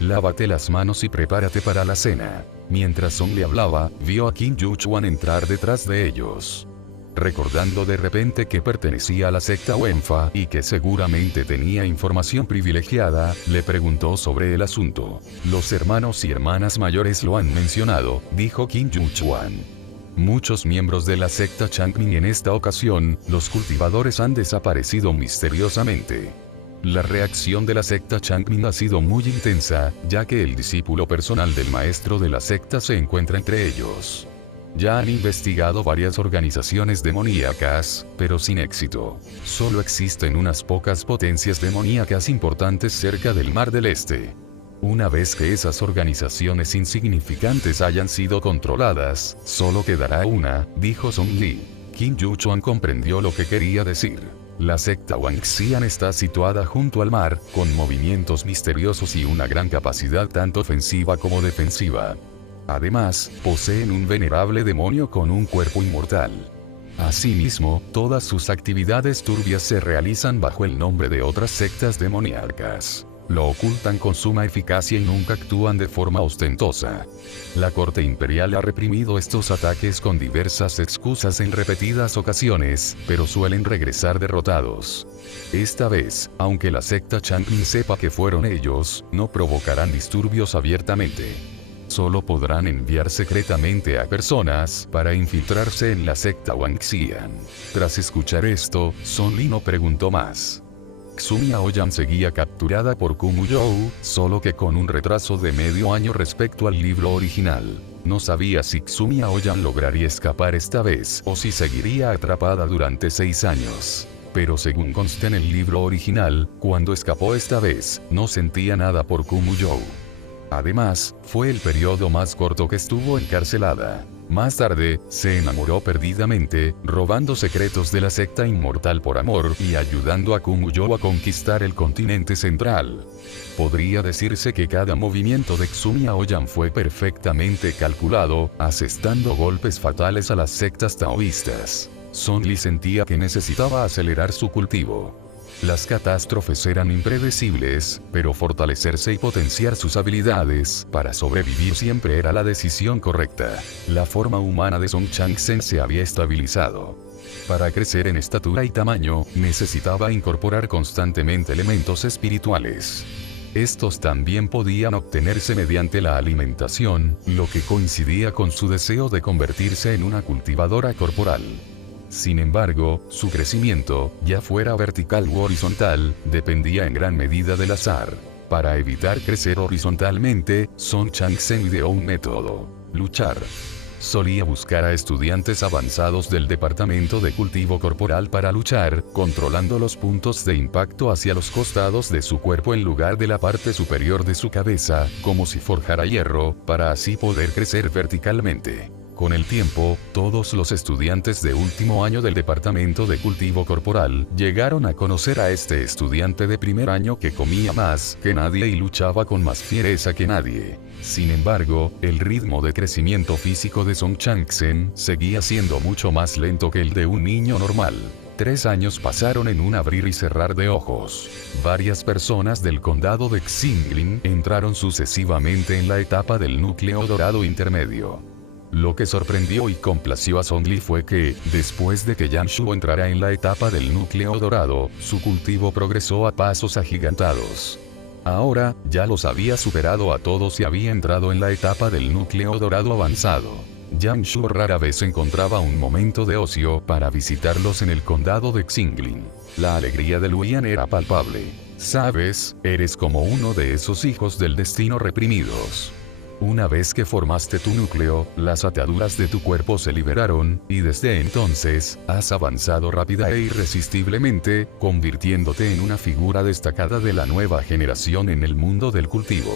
Lávate las manos y prepárate para la cena. Mientras Song le hablaba, vio a Kim Yu-chuan entrar detrás de ellos. Recordando de repente que pertenecía a la secta Wenfa y que seguramente tenía información privilegiada, le preguntó sobre el asunto. Los hermanos y hermanas mayores lo han mencionado, dijo Kim Yu-chuan. Muchos miembros de la secta Changmin en esta ocasión, los cultivadores han desaparecido misteriosamente. La reacción de la secta Changmin ha sido muy intensa, ya que el discípulo personal del maestro de la secta se encuentra entre ellos. Ya han investigado varias organizaciones demoníacas, pero sin éxito. Solo existen unas pocas potencias demoníacas importantes cerca del Mar del Este. Una vez que esas organizaciones insignificantes hayan sido controladas, solo quedará una, dijo Song Li. Kim Yu-chuan comprendió lo que quería decir. La secta Wangxian está situada junto al mar, con movimientos misteriosos y una gran capacidad tanto ofensiva como defensiva. Además, poseen un venerable demonio con un cuerpo inmortal. Asimismo, todas sus actividades turbias se realizan bajo el nombre de otras sectas demoníacas. Lo ocultan con suma eficacia y nunca actúan de forma ostentosa. La corte imperial ha reprimido estos ataques con diversas excusas en repetidas ocasiones, pero suelen regresar derrotados. Esta vez, aunque la secta Changmin sepa que fueron ellos, no provocarán disturbios abiertamente. Solo podrán enviar secretamente a personas para infiltrarse en la secta Wangxian. Tras escuchar esto, Song Li no preguntó más. Xumi Aoyan seguía capturada por Kumu You, solo que con un retraso de medio año respecto al libro original. No sabía si Xumi Aoyan lograría escapar esta vez o si seguiría atrapada durante 6 años. Pero según consta en el libro original, cuando escapó esta vez, no sentía nada por Kumu You. Además, fue el periodo más corto que estuvo encarcelada. Más tarde, se enamoró perdidamente, robando secretos de la secta inmortal por amor y ayudando a Kumu You a conquistar el continente central. Podría decirse que cada movimiento de Xumi Aoyan fue perfectamente calculado, asestando golpes fatales a las sectas taoístas. Song Li sentía que necesitaba acelerar su cultivo. Las catástrofes eran impredecibles, pero fortalecerse y potenciar sus habilidades para sobrevivir siempre era la decisión correcta. La forma humana de Song Changsen se había estabilizado. Para crecer en estatura y tamaño, necesitaba incorporar constantemente elementos espirituales. Estos también podían obtenerse mediante la alimentación, lo que coincidía con su deseo de convertirse en una cultivadora corporal. Sin embargo, su crecimiento, ya fuera vertical u horizontal, dependía en gran medida del azar. Para evitar crecer horizontalmente, Song Changsen ideó un método: luchar. Solía buscar a estudiantes avanzados del departamento de cultivo corporal para luchar, controlando los puntos de impacto hacia los costados de su cuerpo en lugar de la parte superior de su cabeza, como si forjara hierro, para así poder crecer verticalmente. Con el tiempo, todos los estudiantes de último año del departamento de cultivo corporal llegaron a conocer a este estudiante de primer año que comía más que nadie y luchaba con más fiereza que nadie. Sin embargo, el ritmo de crecimiento físico de Song Changsen seguía siendo mucho más lento que el de un niño normal. 3 años pasaron en un abrir y cerrar de ojos. Varias personas del condado de Xingling entraron sucesivamente en la etapa del núcleo dorado intermedio. Lo que sorprendió y complació a Song Li fue que, después de que Yang Shuo entrara en la etapa del núcleo dorado, su cultivo progresó a pasos agigantados. Ahora, ya los había superado a todos y había entrado en la etapa del núcleo dorado avanzado. Yang Shuo rara vez encontraba un momento de ocio para visitarlos en el condado de Xingling. La alegría de Luyan era palpable. Sabes, eres como uno de esos hijos del destino reprimidos. Una vez que formaste tu núcleo, las ataduras de tu cuerpo se liberaron, y desde entonces, has avanzado rápida e irresistiblemente, convirtiéndote en una figura destacada de la nueva generación en el mundo del cultivo.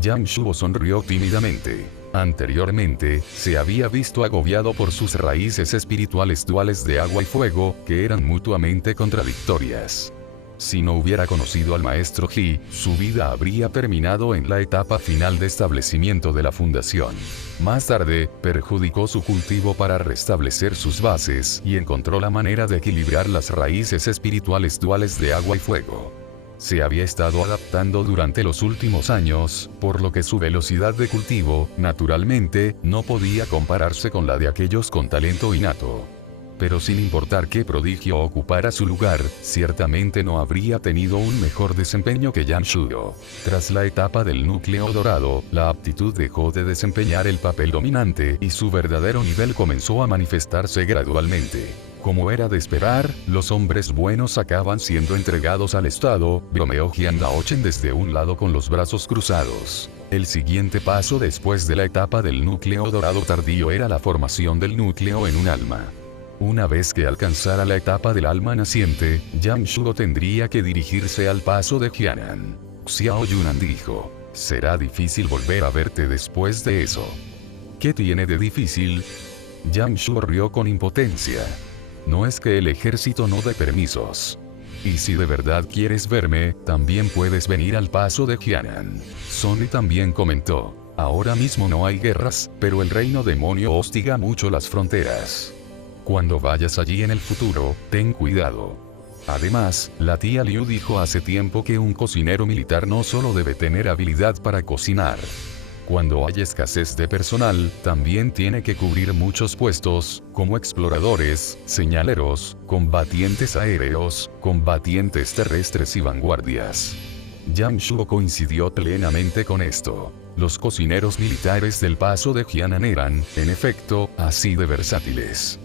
Yang Shuo sonrió tímidamente. Anteriormente, se había visto agobiado por sus raíces espirituales duales de agua y fuego, que eran mutuamente contradictorias. Si no hubiera conocido al maestro He, su vida habría terminado en la etapa final de establecimiento de la fundación. Más tarde, perjudicó su cultivo para restablecer sus bases y encontró la manera de equilibrar las raíces espirituales duales de agua y fuego. Se había estado adaptando durante los últimos años, por lo que su velocidad de cultivo, naturalmente, no podía compararse con la de aquellos con talento innato. Pero sin importar qué prodigio ocupara su lugar, ciertamente no habría tenido un mejor desempeño que Yang Shuo. Tras la etapa del núcleo dorado, la aptitud dejó de desempeñar el papel dominante y su verdadero nivel comenzó a manifestarse gradualmente. Como era de esperar, los hombres buenos acaban siendo entregados al estado, bromeó Jian Daochen desde un lado con los brazos cruzados. El siguiente paso después de la etapa del núcleo dorado tardío era la formación del núcleo en un alma. Una vez que alcanzara la etapa del alma naciente, Yang Shuo tendría que dirigirse al paso de Jianan. Xiao Yunan dijo, será difícil volver a verte después de eso. ¿Qué tiene de difícil? Yang Shuo rió con impotencia. No es que el ejército no dé permisos. Y si de verdad quieres verme, también puedes venir al paso de Jianan. Sonny también comentó, ahora mismo no hay guerras, pero el reino demonio hostiga mucho las fronteras. Cuando vayas allí en el futuro, ten cuidado. Además, la tía Liu dijo hace tiempo que un cocinero militar no solo debe tener habilidad para cocinar. Cuando hay escasez de personal, también tiene que cubrir muchos puestos, como exploradores, señaleros, combatientes aéreos, combatientes terrestres y vanguardias. Yang Shuo coincidió plenamente con esto. Los cocineros militares del paso de Jianan eran, en efecto, así de versátiles.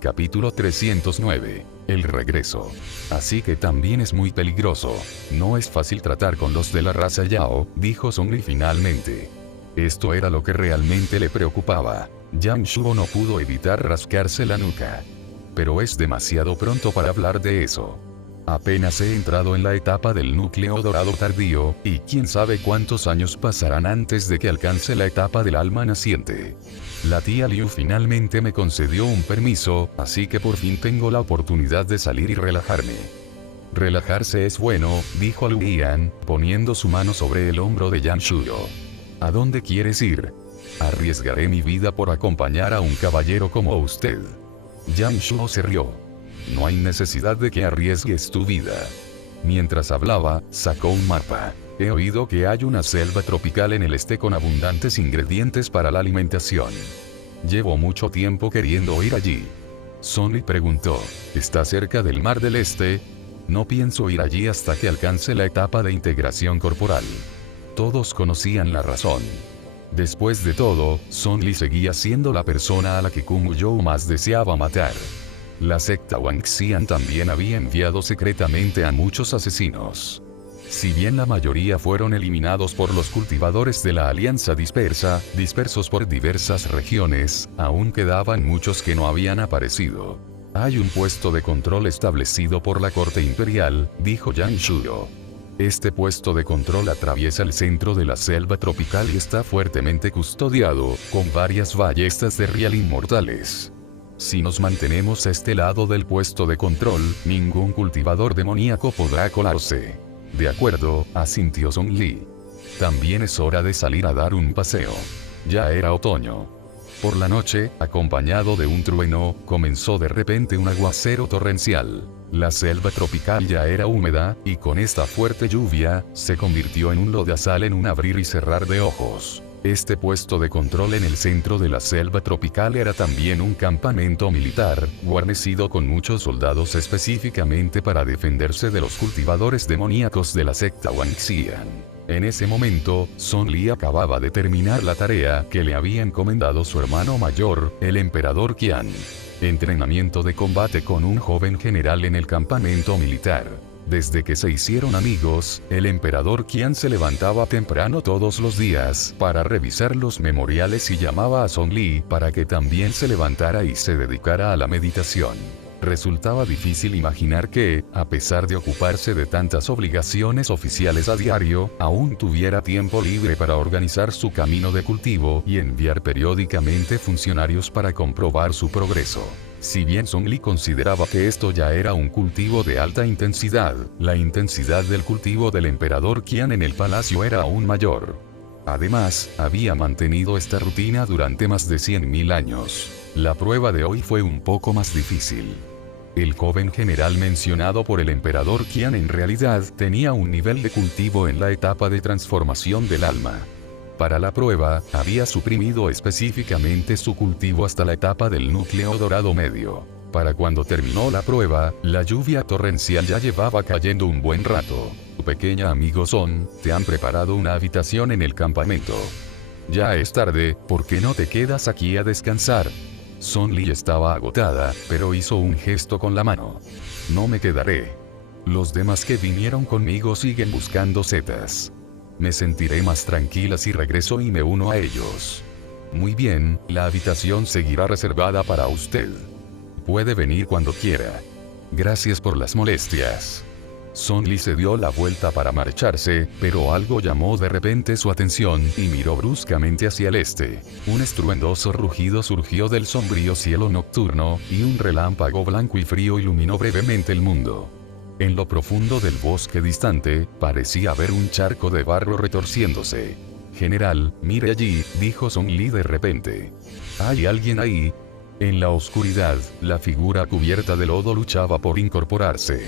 Capítulo 309. El regreso. Así que también es muy peligroso. No es fácil tratar con los de la raza Yao, dijo Song Li finalmente. Esto era lo que realmente le preocupaba. Yang Shuo no pudo evitar rascarse la nuca. Pero es demasiado pronto para hablar de eso. Apenas he entrado en la etapa del núcleo dorado tardío, y quién sabe cuántos años pasarán antes de que alcance la etapa del alma naciente. La tía Liu finalmente me concedió un permiso, así que por fin tengo la oportunidad de salir y relajarme. Relajarse es bueno, dijo Lu Yan, poniendo su mano sobre el hombro de Yang Shuo. ¿A dónde quieres ir? Arriesgaré mi vida por acompañar a un caballero como usted. Yang Shuo se rió. No hay necesidad de que arriesgues tu vida. Mientras hablaba, sacó un mapa. He oído que hay una selva tropical en el este con abundantes ingredientes para la alimentación. Llevo mucho tiempo queriendo ir allí. Sonny preguntó, ¿está cerca del Mar del Este? No pienso ir allí hasta que alcance la etapa de integración corporal. Todos conocían la razón. Después de todo, Sonny seguía siendo la persona a la que Kung Youo más deseaba matar. La secta Wangxian también había enviado secretamente a muchos asesinos. Si bien la mayoría fueron eliminados por los cultivadores de la Alianza Dispersa, dispersos por diversas regiones, aún quedaban muchos que no habían aparecido. Hay un puesto de control establecido por la corte imperial, dijo Yang Shuo. Este puesto de control atraviesa el centro de la selva tropical y está fuertemente custodiado, con varias ballestas de riel inmortales. Si nos mantenemos a este lado del puesto de control, ningún cultivador demoníaco podrá colarse. De acuerdo, asintió Song Li. También es hora de salir a dar un paseo. Ya era otoño. Por la noche, acompañado de un trueno, comenzó de repente un aguacero torrencial. La selva tropical ya era húmeda, y con esta fuerte lluvia, se convirtió en un lodazal en un abrir y cerrar de ojos. Este puesto de control en el centro de la selva tropical era también un campamento militar, guarnecido con muchos soldados específicamente para defenderse de los cultivadores demoníacos de la secta Wangxian. En ese momento, Song Li acababa de terminar la tarea que le había encomendado su hermano mayor, el emperador Qian. Entrenamiento de combate con un joven general en el campamento militar. Desde que se hicieron amigos, el emperador Qian se levantaba temprano todos los días para revisar los memoriales y llamaba a Song Li para que también se levantara y se dedicara a la meditación. Resultaba difícil imaginar que, a pesar de ocuparse de tantas obligaciones oficiales a diario, aún tuviera tiempo libre para organizar su camino de cultivo y enviar periódicamente funcionarios para comprobar su progreso. Si bien Song Li consideraba que esto ya era un cultivo de alta intensidad, la intensidad del cultivo del emperador Qian en el palacio era aún mayor. Además, había mantenido esta rutina durante más de 100.000 años. La prueba de hoy fue un poco más difícil. El joven general mencionado por el emperador Qian en realidad tenía un nivel de cultivo en la etapa de transformación del alma. Para la prueba, había suprimido específicamente su cultivo hasta la etapa del núcleo dorado medio. Para cuando terminó la prueba, la lluvia torrencial ya llevaba cayendo un buen rato. Tu pequeña amigo Son, te han preparado una habitación en el campamento. Ya es tarde, ¿por qué no te quedas aquí a descansar? Son Li estaba agotada, pero hizo un gesto con la mano. No me quedaré. Los demás que vinieron conmigo siguen buscando setas. Me sentiré más tranquila si regreso y me uno a ellos. Muy bien, la habitación seguirá reservada para usted. Puede venir cuando quiera. Gracias por las molestias. Son Li se dio la vuelta para marcharse, pero algo llamó de repente su atención y miró bruscamente hacia el este. Un estruendoso rugido surgió del sombrío cielo nocturno, y un relámpago blanco y frío iluminó brevemente el mundo. En lo profundo del bosque distante, parecía haber un charco de barro retorciéndose. General, mire allí, dijo Son Li de repente. ¿Hay alguien ahí? En la oscuridad, la figura cubierta de lodo luchaba por incorporarse.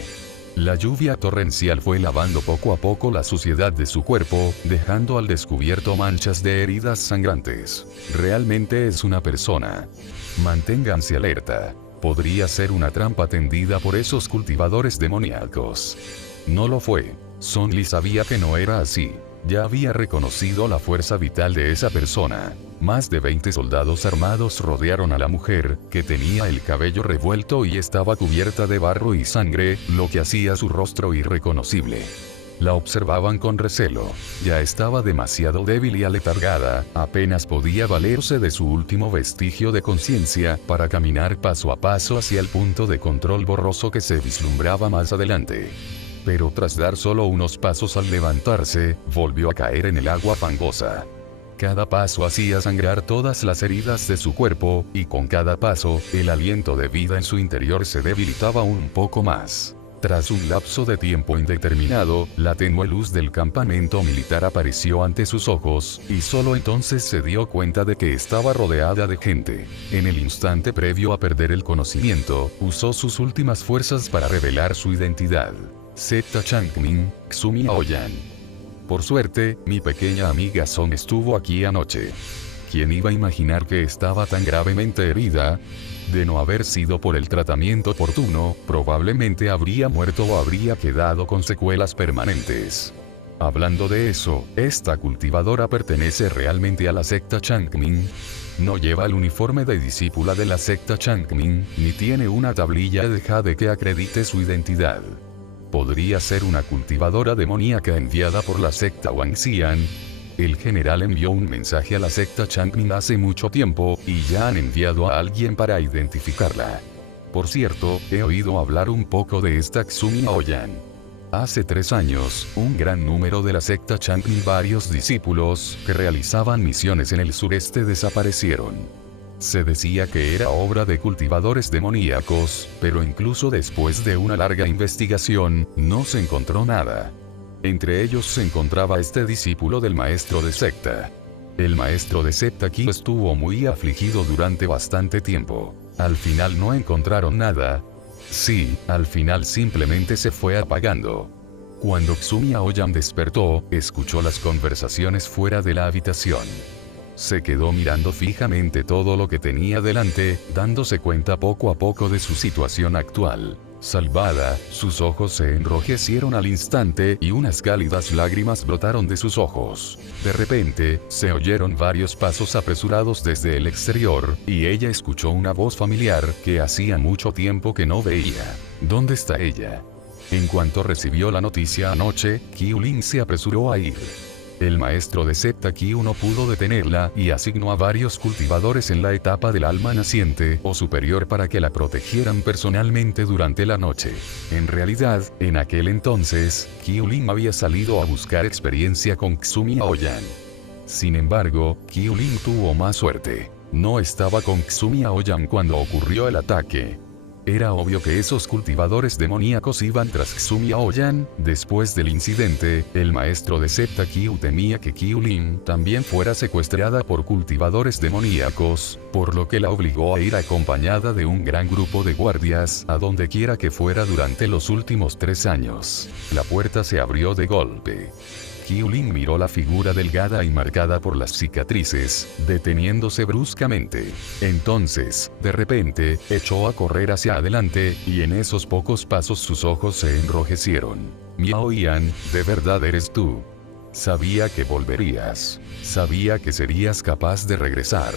La lluvia torrencial fue lavando poco a poco la suciedad de su cuerpo, dejando al descubierto manchas de heridas sangrantes. Realmente es una persona. Manténganse alerta. Podría ser una trampa tendida por esos cultivadores demoníacos. No lo fue. Son Li sabía que no era así. Ya había reconocido la fuerza vital de esa persona. Más de 20 soldados armados rodearon a la mujer, que tenía el cabello revuelto y estaba cubierta de barro y sangre, lo que hacía su rostro irreconocible. La observaban con recelo. Ya estaba demasiado débil y aletargada, apenas podía valerse de su último vestigio de conciencia para caminar paso a paso hacia el punto de control borroso que se vislumbraba más adelante. Pero tras dar solo unos pasos al levantarse, volvió a caer en el agua fangosa. Cada paso hacía sangrar todas las heridas de su cuerpo, y con cada paso, el aliento de vida en su interior se debilitaba un poco más. Tras un lapso de tiempo indeterminado, la tenue luz del campamento militar apareció ante sus ojos, y solo entonces se dio cuenta de que estaba rodeada de gente. En el instante previo a perder el conocimiento, usó sus últimas fuerzas para revelar su identidad. Secta Changmin, Xumi Aoyan. Por suerte, mi pequeña amiga Son estuvo aquí anoche. ¿Quién iba a imaginar que estaba tan gravemente herida? De no haber sido por el tratamiento oportuno, probablemente habría muerto o habría quedado con secuelas permanentes. Hablando de eso, ¿esta cultivadora pertenece realmente a la secta Changmin? No lleva el uniforme de discípula de la secta Changmin, ni tiene una tablilla de jade que acredite su identidad. ¿Podría ser una cultivadora demoníaca enviada por la secta Wangxian? El general envió un mensaje a la secta Changmin hace mucho tiempo, y ya han enviado a alguien para identificarla. Por cierto, he oído hablar un poco de esta Xumi Aoyan. Hace 3 años, un gran número de la secta Changmin, varios discípulos que realizaban misiones en el sureste, desaparecieron. Se decía que era obra de cultivadores demoníacos, pero incluso después de una larga investigación, no se encontró nada. Entre ellos se encontraba este discípulo del maestro de secta. El maestro de secta Qi estuvo muy afligido durante bastante tiempo. Al final no encontraron nada. Sí, al final simplemente se fue apagando. Cuando Xumi Aoyan despertó, escuchó las conversaciones fuera de la habitación. Se quedó mirando fijamente todo lo que tenía delante, dándose cuenta poco a poco de su situación actual. Salvada, sus ojos se enrojecieron al instante y unas cálidas lágrimas brotaron de sus ojos. De repente, se oyeron varios pasos apresurados desde el exterior, y ella escuchó una voz familiar que hacía mucho tiempo que no veía. ¿Dónde está ella? En cuanto recibió la noticia anoche, Qiulin se apresuró a ir. El maestro de secta Qiu no pudo detenerla y asignó a varios cultivadores en la etapa del alma naciente o superior para que la protegieran personalmente durante la noche. En realidad, en aquel entonces, Qiulin había salido a buscar experiencia con Xumi Aoyan. Sin embargo, Qiulin tuvo más suerte. No estaba con Xumi Aoyan cuando ocurrió el ataque. Era obvio que esos cultivadores demoníacos iban tras Xumi Aoyan. Después del incidente, el maestro de secta Qiu temía que Qiu Lin también fuera secuestrada por cultivadores demoníacos, por lo que la obligó a ir acompañada de un gran grupo de guardias a donde quiera que fuera durante los últimos 3 años. La puerta se abrió de golpe. Qiu Lin miró la figura delgada y marcada por las cicatrices, deteniéndose bruscamente. Entonces, de repente, echó a correr hacia adelante, y en esos pocos pasos sus ojos se enrojecieron. Miao Yan, ¿de verdad eres tú? Sabía que volverías. Sabía que serías capaz de regresar.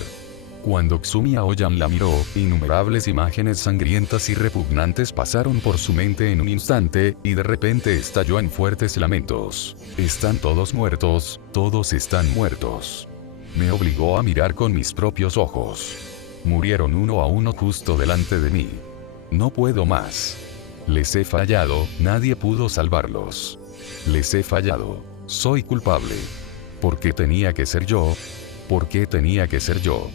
Cuando Xumi Aoyan la miró, innumerables imágenes sangrientas y repugnantes pasaron por su mente en un instante, y de repente estalló en fuertes lamentos. Están todos muertos, todos están muertos. Me obligó a mirar con mis propios ojos. Murieron uno a uno justo delante de mí. No puedo más. Les he fallado, nadie pudo salvarlos. Les he fallado. Soy culpable. ¿Por qué tenía que ser yo? ¿Por qué tenía que ser yo?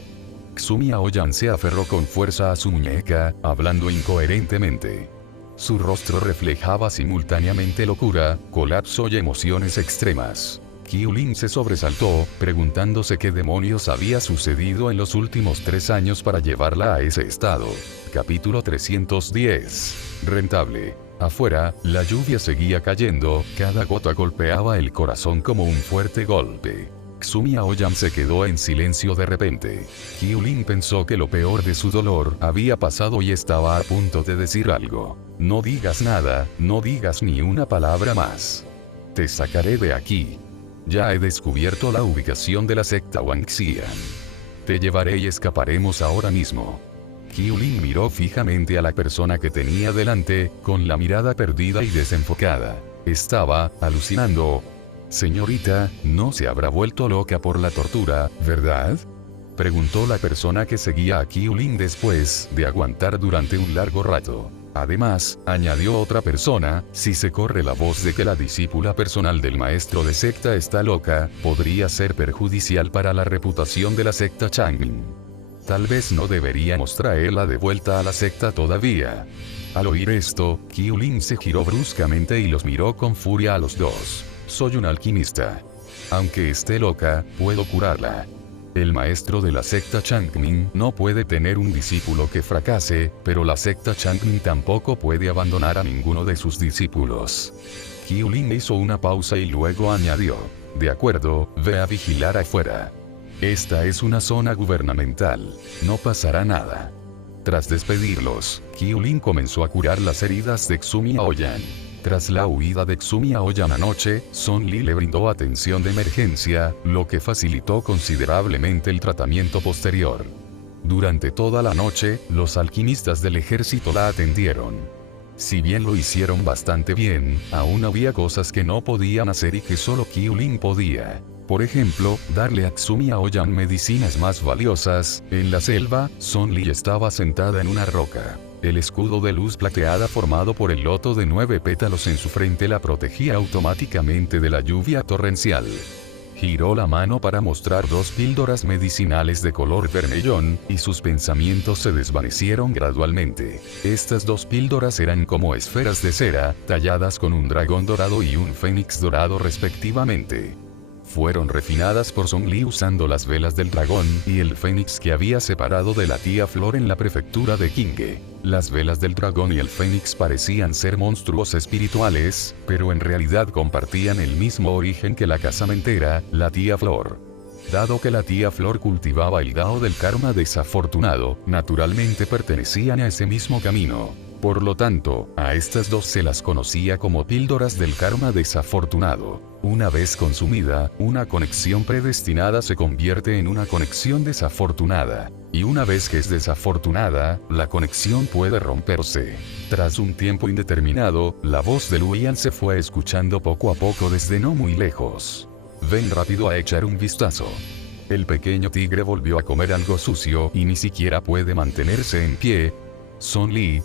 Xumi Aoyan se aferró con fuerza a su muñeca, hablando incoherentemente. Su rostro reflejaba simultáneamente locura, colapso y emociones extremas. Qiu Lin se sobresaltó, preguntándose qué demonios había sucedido en los últimos 3 años para llevarla a ese estado. Capítulo 310. Rentable. Afuera, la lluvia seguía cayendo, cada gota golpeaba el corazón como un fuerte golpe. Xumi Aoyan se quedó en silencio de repente. Qiu Lin pensó que lo peor de su dolor había pasado y estaba a punto de decir algo. No digas nada, no digas ni una palabra más. Te sacaré de aquí. Ya he descubierto la ubicación de la secta Wangxian. Te llevaré y escaparemos ahora mismo. Qiu Lin miró fijamente a la persona que tenía delante, con la mirada perdida y desenfocada. Estaba alucinando. Señorita, no se habrá vuelto loca por la tortura, ¿verdad? Preguntó la persona que seguía a Qiu Lin después de aguantar durante un largo rato. Además, añadió otra persona, si se corre la voz de que la discípula personal del maestro de secta está loca, podría ser perjudicial para la reputación de la secta Changmin. Tal vez no deberíamos traerla de vuelta a la secta todavía. Al oír esto, Qiu Lin se giró bruscamente y los miró con furia a los dos. Soy un alquimista. Aunque esté loca, puedo curarla. El maestro de la secta Changmin no puede tener un discípulo que fracase, pero la secta Changmin tampoco puede abandonar a ninguno de sus discípulos. Qiu Lin hizo una pausa y luego añadió. De acuerdo, ve a vigilar afuera. Esta es una zona gubernamental. No pasará nada. Tras despedirlos, Qiu Lin comenzó a curar las heridas de Xumi Aoyan. Tras la huida de Xumi Aoyan anoche, Son Li le brindó atención de emergencia, lo que facilitó considerablemente el tratamiento posterior. Durante toda la noche, los alquimistas del ejército la atendieron. Si bien lo hicieron bastante bien, aún había cosas que no podían hacer y que solo Qiu Lin podía. Por ejemplo, darle a Xumi Aoyan medicinas más valiosas. En la selva, Son Li estaba sentada en una roca. El escudo de luz plateada formado por el loto de 9 pétalos en su frente la protegía automáticamente de la lluvia torrencial. Giró la mano para mostrar 2 píldoras medicinales de color vermellón, y sus pensamientos se desvanecieron gradualmente. Estas 2 píldoras eran como esferas de cera, talladas con un dragón dorado y un fénix dorado respectivamente. Fueron refinadas por Son Li usando las velas del dragón y el fénix que había separado de la tía Flor en la prefectura de Qinghe. Las velas del dragón y el fénix parecían ser monstruos espirituales, pero en realidad compartían el mismo origen que la casamentera, la tía Flor. Dado que la tía Flor cultivaba el Dao del karma desafortunado, naturalmente pertenecían a ese mismo camino. Por lo tanto, a estas 2 se las conocía como píldoras del karma desafortunado. Una vez consumida, una conexión predestinada se convierte en una conexión desafortunada. Y una vez que es desafortunada, la conexión puede romperse. Tras un tiempo indeterminado, la voz de Luoyan se fue escuchando poco a poco desde no muy lejos. Ven rápido a echar un vistazo. El pequeño tigre volvió a comer algo sucio y ni siquiera puede mantenerse en pie. Son Li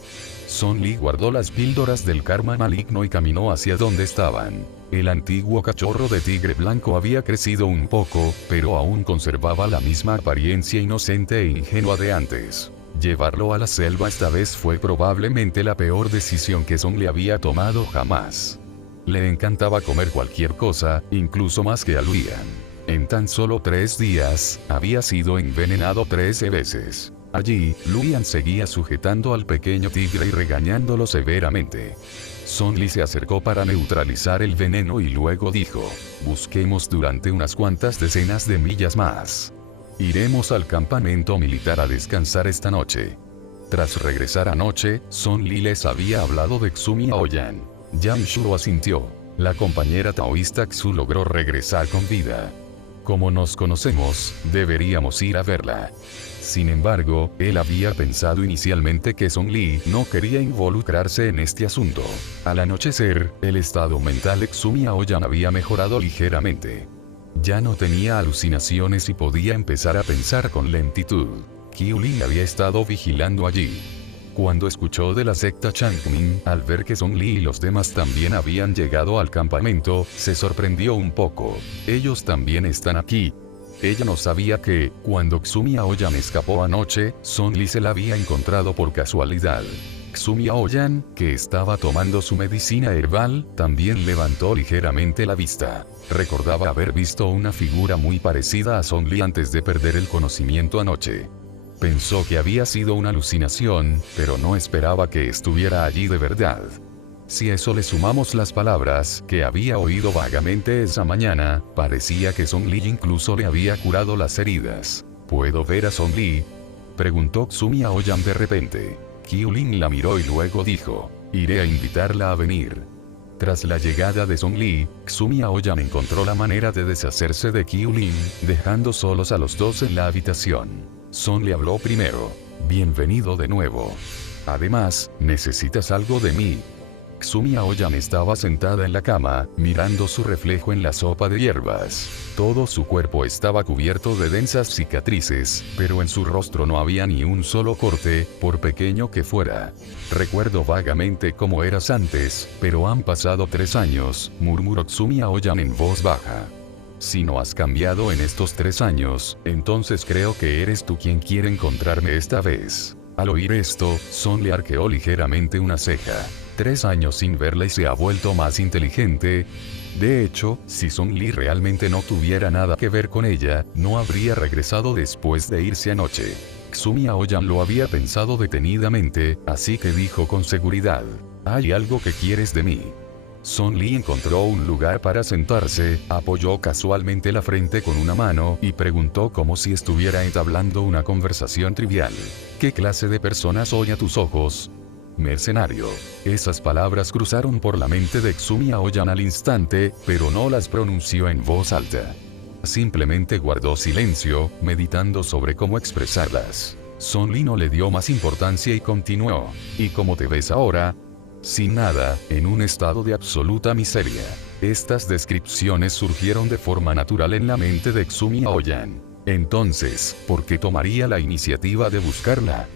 guardó las píldoras del karma maligno y caminó hacia donde estaban. El antiguo cachorro de tigre blanco había crecido un poco, pero aún conservaba la misma apariencia inocente e ingenua de antes. Llevarlo a la selva esta vez fue probablemente la peor decisión que Song Li había tomado jamás. Le encantaba comer cualquier cosa, incluso más que a Luian. En tan solo 3 días, había sido envenenado 13 veces. Allí, Luian seguía sujetando al pequeño tigre y regañándolo severamente. Song Li se acercó para neutralizar el veneno y luego dijo: busquemos durante unas cuantas decenas de millas más. Iremos al campamento militar a descansar esta noche. Tras regresar anoche, Song Li les había hablado de Xu Miaoyan. Yang Shu asintió. La compañera taoísta Xu logró regresar con vida. Como nos conocemos, deberíamos ir a verla. Sin embargo, él había pensado inicialmente que Song Li no quería involucrarse en este asunto. Al anochecer, el estado mental de Xu Miaoyan había mejorado ligeramente. Ya no tenía alucinaciones y podía empezar a pensar con lentitud. Qiulin había estado vigilando allí. Cuando escuchó de la secta Changmin, al ver que Song Li y los demás también habían llegado al campamento, se sorprendió un poco. Ellos también están aquí. Ella no sabía que, cuando Xu Miaoyan escapó anoche, Song Li se la había encontrado por casualidad. Xu Miaoyan, que estaba tomando su medicina herbal, también levantó ligeramente la vista. Recordaba haber visto una figura muy parecida a Song Li antes de perder el conocimiento anoche. Pensó que había sido una alucinación, pero no esperaba que estuviera allí de verdad. Si a eso le sumamos las palabras que había oído vagamente esa mañana, parecía que Song Li incluso le había curado las heridas. ¿Puedo ver a Song Li?, preguntó Xu Miaoyan de repente. Qiulin la miró y luego dijo: iré a invitarla a venir. Tras la llegada de Song Li, Xu Miaoyan encontró la manera de deshacerse de Qiulin, dejando solos a los dos en la habitación. Song Li habló primero: bienvenido de nuevo. Además, ¿necesitas algo de mí? Xu Miaoyan estaba sentada en la cama, mirando su reflejo en la sopa de hierbas. Todo su cuerpo estaba cubierto de densas cicatrices, pero en su rostro no había ni un solo corte, por pequeño que fuera. Recuerdo vagamente cómo eras antes, pero han pasado 3 años, murmuró Xu Miaoyan en voz baja. Si no has cambiado en estos 3 años, entonces creo que eres tú quien quiere encontrarme esta vez. Al oír esto, Song le arqueó ligeramente una ceja. 3 años sin verla y se ha vuelto más inteligente. De hecho, si Song Li realmente no tuviera nada que ver con ella, no habría regresado después de irse anoche. Xu Miaoyan lo había pensado detenidamente, así que dijo con seguridad: ¿hay algo que quieres de mí? Song Li encontró un lugar para sentarse, apoyó casualmente la frente con una mano y preguntó como si estuviera entablando una conversación trivial: ¿qué clase de persona soy a tus ojos? Mercenario. Esas palabras cruzaron por la mente de Xu Miaoyan al instante, pero no las pronunció en voz alta. Simplemente guardó silencio, meditando sobre cómo expresarlas. Song Li no le dio más importancia y continuó: ¿y cómo te ves ahora? Sin nada, en un estado de absoluta miseria. Estas descripciones surgieron de forma natural en la mente de Xu Miaoyan. Entonces, ¿por qué tomaría la iniciativa de buscarla?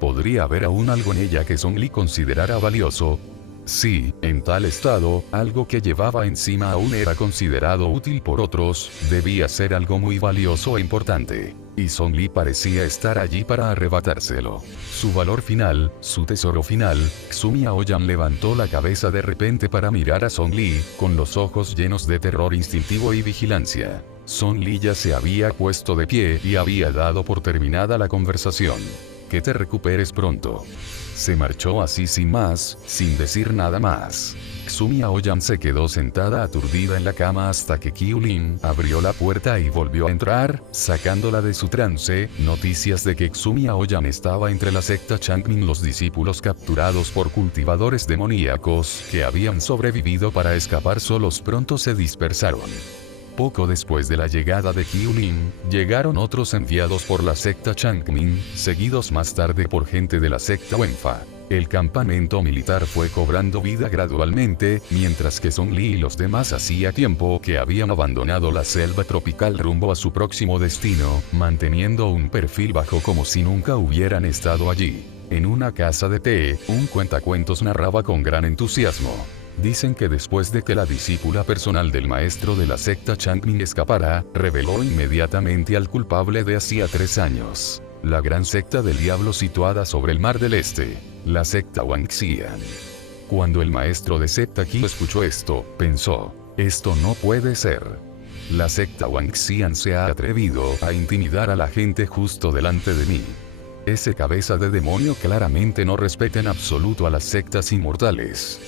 ¿Podría haber aún algo en ella que Song Li considerara valioso? Sí, en tal estado, algo que llevaba encima aún era considerado útil por otros, debía ser algo muy valioso e importante. Y Song Li parecía estar allí para arrebatárselo. Su valor final, su tesoro final. Xu Miaoyan levantó la cabeza de repente para mirar a Song Li, con los ojos llenos de terror instintivo y vigilancia. Song Li ya se había puesto de pie y había dado por terminada la conversación. Que te recuperes pronto. Se marchó así sin más, sin decir nada más. Xu Miaoyan se quedó sentada aturdida en la cama hasta que Qiulin abrió la puerta y volvió a entrar, sacándola de su trance. Noticias de que Xu Miaoyan estaba entre la secta Changmin, los discípulos capturados por cultivadores demoníacos que habían sobrevivido para escapar solos, pronto se dispersaron. Poco después de la llegada de Qiulin, llegaron otros enviados por la secta Changmin, seguidos más tarde por gente de la secta Wenfa. El campamento militar fue cobrando vida gradualmente, mientras que Song Li y los demás hacía tiempo que habían abandonado la selva tropical rumbo a su próximo destino, manteniendo un perfil bajo como si nunca hubieran estado allí. En una casa de té, un cuentacuentos narraba con gran entusiasmo. Dicen que después de que la discípula personal del maestro de la secta Changmin escapara, reveló inmediatamente al culpable de hacía 3 años. la gran secta del diablo situada sobre el mar del este, la secta Wangxian. Cuando el maestro de secta Qiu escuchó esto, pensó, esto no puede ser. La secta Wangxian se ha atrevido a intimidar a la gente justo delante de mí. Ese cabeza de demonio claramente no respeta en absoluto a las sectas inmortales.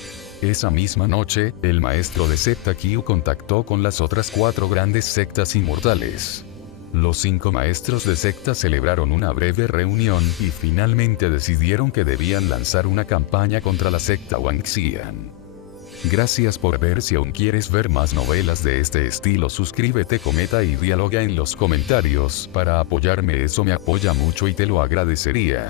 Esa misma noche, el maestro de secta Qiu contactó con las otras 4 grandes sectas inmortales. Los 5 maestros de secta celebraron una breve reunión y finalmente decidieron que debían lanzar una campaña contra la secta Wangxian. Gracias por ver. Si aún quieres ver más novelas de este estilo, suscríbete, comenta y dialoga en los comentarios para apoyarme, eso me apoya mucho y te lo agradecería.